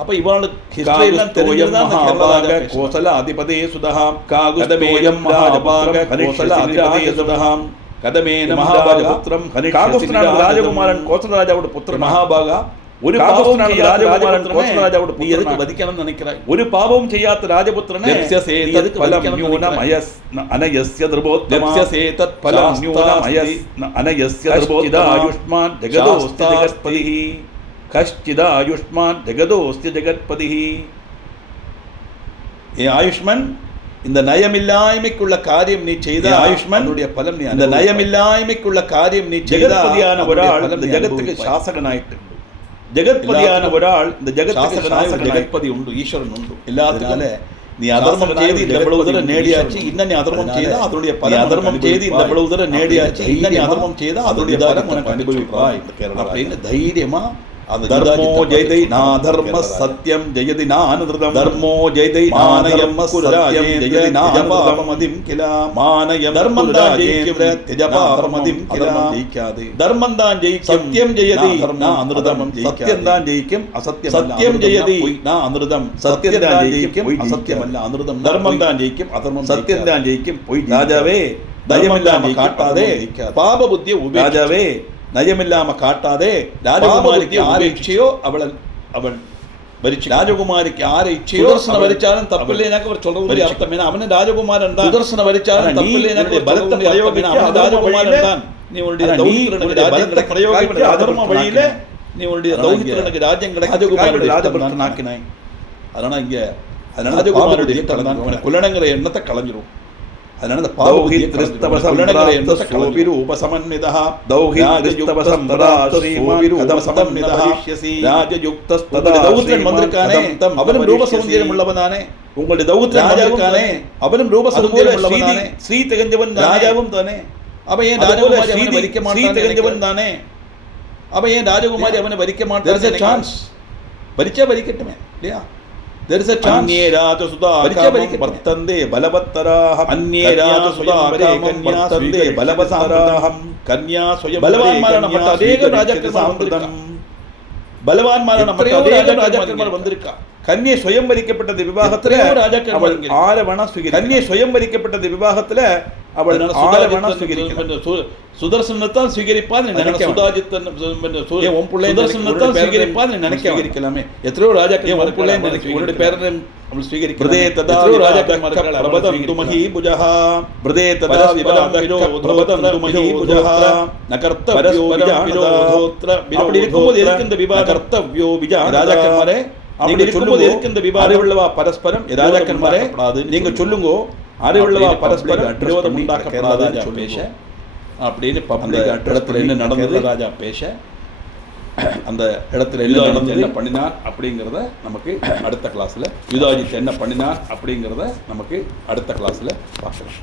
அப்ப இவாளுக்கு ஹிஸ்டரி எல்லாம் தெரிஞ்சதுதான் மகாபாக கோசல அதிபதே சுதஹாம் காகுஸ்தமேயம் ராஜபாக கோசல அதிபதே சுதஹாம் கதமேன மகாபாக புத்திரம் காகுஸ்தனான ராஜகுமாரன் கோசல ராஜாவோட புத்திரன் மகாபாக ஒரு பாவம் ராஜகுமாரன் கோசல ராஜாவோட நீ எதுக்கு வதிக்கணும்னு நினைக்கிறாய் ஒரு பாவம் செய்யாத ராஜபுத்திரனே எதுக்கு வதிக்கணும் அனயஸ்ய திருபோத்யமாஸ்யசேதத் பலம் ந்யூனமயஸ் அனயஸ்ய திருபோத்யதா ஆயுஷ்மான் ஜகதோஸ்தி ஜகத்பதிஹி கஷ்டிதா ஆயுஷ்மான் ஜெகதோஸ்தி ஜெகத்பதி ஏ ஆயுஷ்மன் இந்த நயமில்லாய்மைக்குள்ள காரியம் நீ செய்த ஆயுஷ்மன் பலம் நீ அந்த நயமில்லாய்மைக்குள்ள காரியம் நீ ஜெகத்பதியான ஒரு ஆள் இந்த ஜெகத்துக்கு சாசகனாயிட்டு ஜெகத்பதியான ஒரு ஆள் இந்த ஜெகத்துக்கு ஜெகத்பதி உண்டு ஈஸ்வரன் உண்டு எல்லாத்துக்கால நீ அதர்மம் செய்து இந்த இவ்வளவு தூரம் நேடியாச்சு இன்னும் நீ அதர்மம் செய்தா அதனுடைய பலம் அதர்மம் செய்து இந்த இவ்வளவு தூரம் நேடியாச்சு இன்னும் நீ அதர்மம் செய்தா அதனுடைய பலம் உனக்கு அனுபவிப்பாய் அப்படின்னு தைரியமா தர்மோ ஜெயதை நா தர்ம சத்யம் ஜெயதி நானுதம் தர்மோ ஜெயதை மானயம் சத்யம் ஜெயதி நாபாபமதிம் கிலா மானயம் தர்மம் தான் ஜெயிக்கும் திஜபாபமதிம் கிலா ஜெயிக்காது தர்மம் தான் ஜெயிக்கும் சத்யம் ஜெயதி நா அனுதம் சத்யம் தான் ஜெயிக்கும் அசத்யம் சத்யம் ஜெயதி நா அனுதம் சத்யம் தான் ஜெயிக்கும் அசத்யம் அல்ல அனுதம் தர்மம் தான் ஜெயிக்கும் அதர்மம் சத்யம் தான் ஜெயிக்கும் பொய் ராஜாவே நயமில்லாம காட்டாதே பாப புத்திய ராஜாவே நயமில்லாம காட்டாதே ராஜகுமாரிக்கு ஆறு இச்சையோ அவள் வரிச்சு ராஜகுமாரிக்கு ஆறு இச்சையோ சுதர்சன வரிச்சாலும் தப்பில்லைனாக்க அவர் சொல்றது அர்த்தம் என்ன அவனு ராஜகுமாரன் தான் சுதர்சன வரிச்சாலும் தப்பில்லைனாக்க பலத்த பிரயோகம் அவன் ராஜகுமாரன் தான் நீ உன்னுடைய தௌஹித்ரனுக்கு ராஜ்யங்களை பிரயோகித்து அதர்ம வழியில நீ உன்னுடைய தௌஹித்ரனுக்கு ராஜ்யம் கிடைக்க ராஜகுமாரனுடைய ராஜபக்தன் ஆக்கினாய் அதனால இங்க அதனால ராஜகுமாரனுடைய தான் குலனங்கிற எண்ணத்தை களைஞ்சிரும் அதனால அந்த பௌஹித் கிறிஸ்தவ சம்ப்ரதாய சோபிரு உபசமன்விதः தௌஹித் கிறிஸ்தவ சம்ப்ரதாய சோபிரு உபசமன்விதः ராஜயுக்தஸ்ததா தௌஹித்ரன் வந்திருக்கானே அவனும் ரூப சௌந்தர்யம் உள்ளவனானே உங்களுடைய தௌஹித்ரன் வந்திருக்கானே அவனும் ரூப சௌந்தர்யம் உள்ளவனானே ஸ்ரீ திகஞ்சவன் ராஜாவும் தானே அவன் ஏன் ராஜகுமாரி அவனை வரிக்க மாட்டான் ஸ்ரீ திகஞ்சவன் தானே அவன் ஏன் ராஜகுமாரி அவனை வரிக்க மாட்டான் there is a chance வரிக்கட்டுமே இல்லையா there is a chance अन्ये राजसुधा वर्तन्ते बलवत्तराः अन्ये राजसुधा वर्तन्ते बलवत्तराः कन्या स्वयं बलवान्माराன மற்ற अनेक ராஜாக்கள் பலவான்மாரான மற்ற अनेक ராஜாக்கள் வந்திருக்கா கன்னியை சுயம் வரிக்கப்பட்டது விவாகத்துல ராஜாக்கள் ஆரவண சுகிரி கன்னியை சுயம் வரிக்கப்பட்டது விவாகத்துல அவள் ஆரவண சுகிரி சுதர்சனத்தான் சுகரிப்பான்னு நினைக்க சுதாஜித்தன் உன் பிள்ளை சுதர்சனத்தான் சுகரிப்பான்னு நினைக்க சுகரிக்கலாமே எத்தனையோ ராஜாக்கள் உன் பிள்ளை நினைக்க உன்னுடைய பேரனை அவள் சுகரிக்கிறதே ததா ராஜாக்கள் பிரபதம் துமஹி புஜஹா பிரதே ததா பிரபதம் துமஹி புஜஹா நகர்த்தவ்யோ விஜானதோத்ர அப்படி இருக்கும்போது எதுக்கு இந்த விவாதம் கர்த்தவ்யோ விஜான ராஜாக்கள்மாரே அப்படி இருக்கும்போது எதுக்கு இந்த விவாதம் அறிவுள்ளவா பரஸ்பரம் ராஜாக்கள்மாரே நீங்க சொல்லுங்க அறிவுள்ளவா பரஸ்பரம் விரோதம் உண்டாக்கப்படாதுன்னு சொல்லுங்க அப்படின்னு பப்ளிக் இடத்துல என்ன நடந்தது ராஜா பேச அந்த இடத்துல என்ன பண்ணினார் அப்படிங்கிறத நமக்கு அடுத்த கிளாஸ்ல யுதாஜித் என்ன பண்ணினார் அப்படிங்கிறத நமக்கு அடுத்த கிளாஸ்ல பார்க்கலாம்.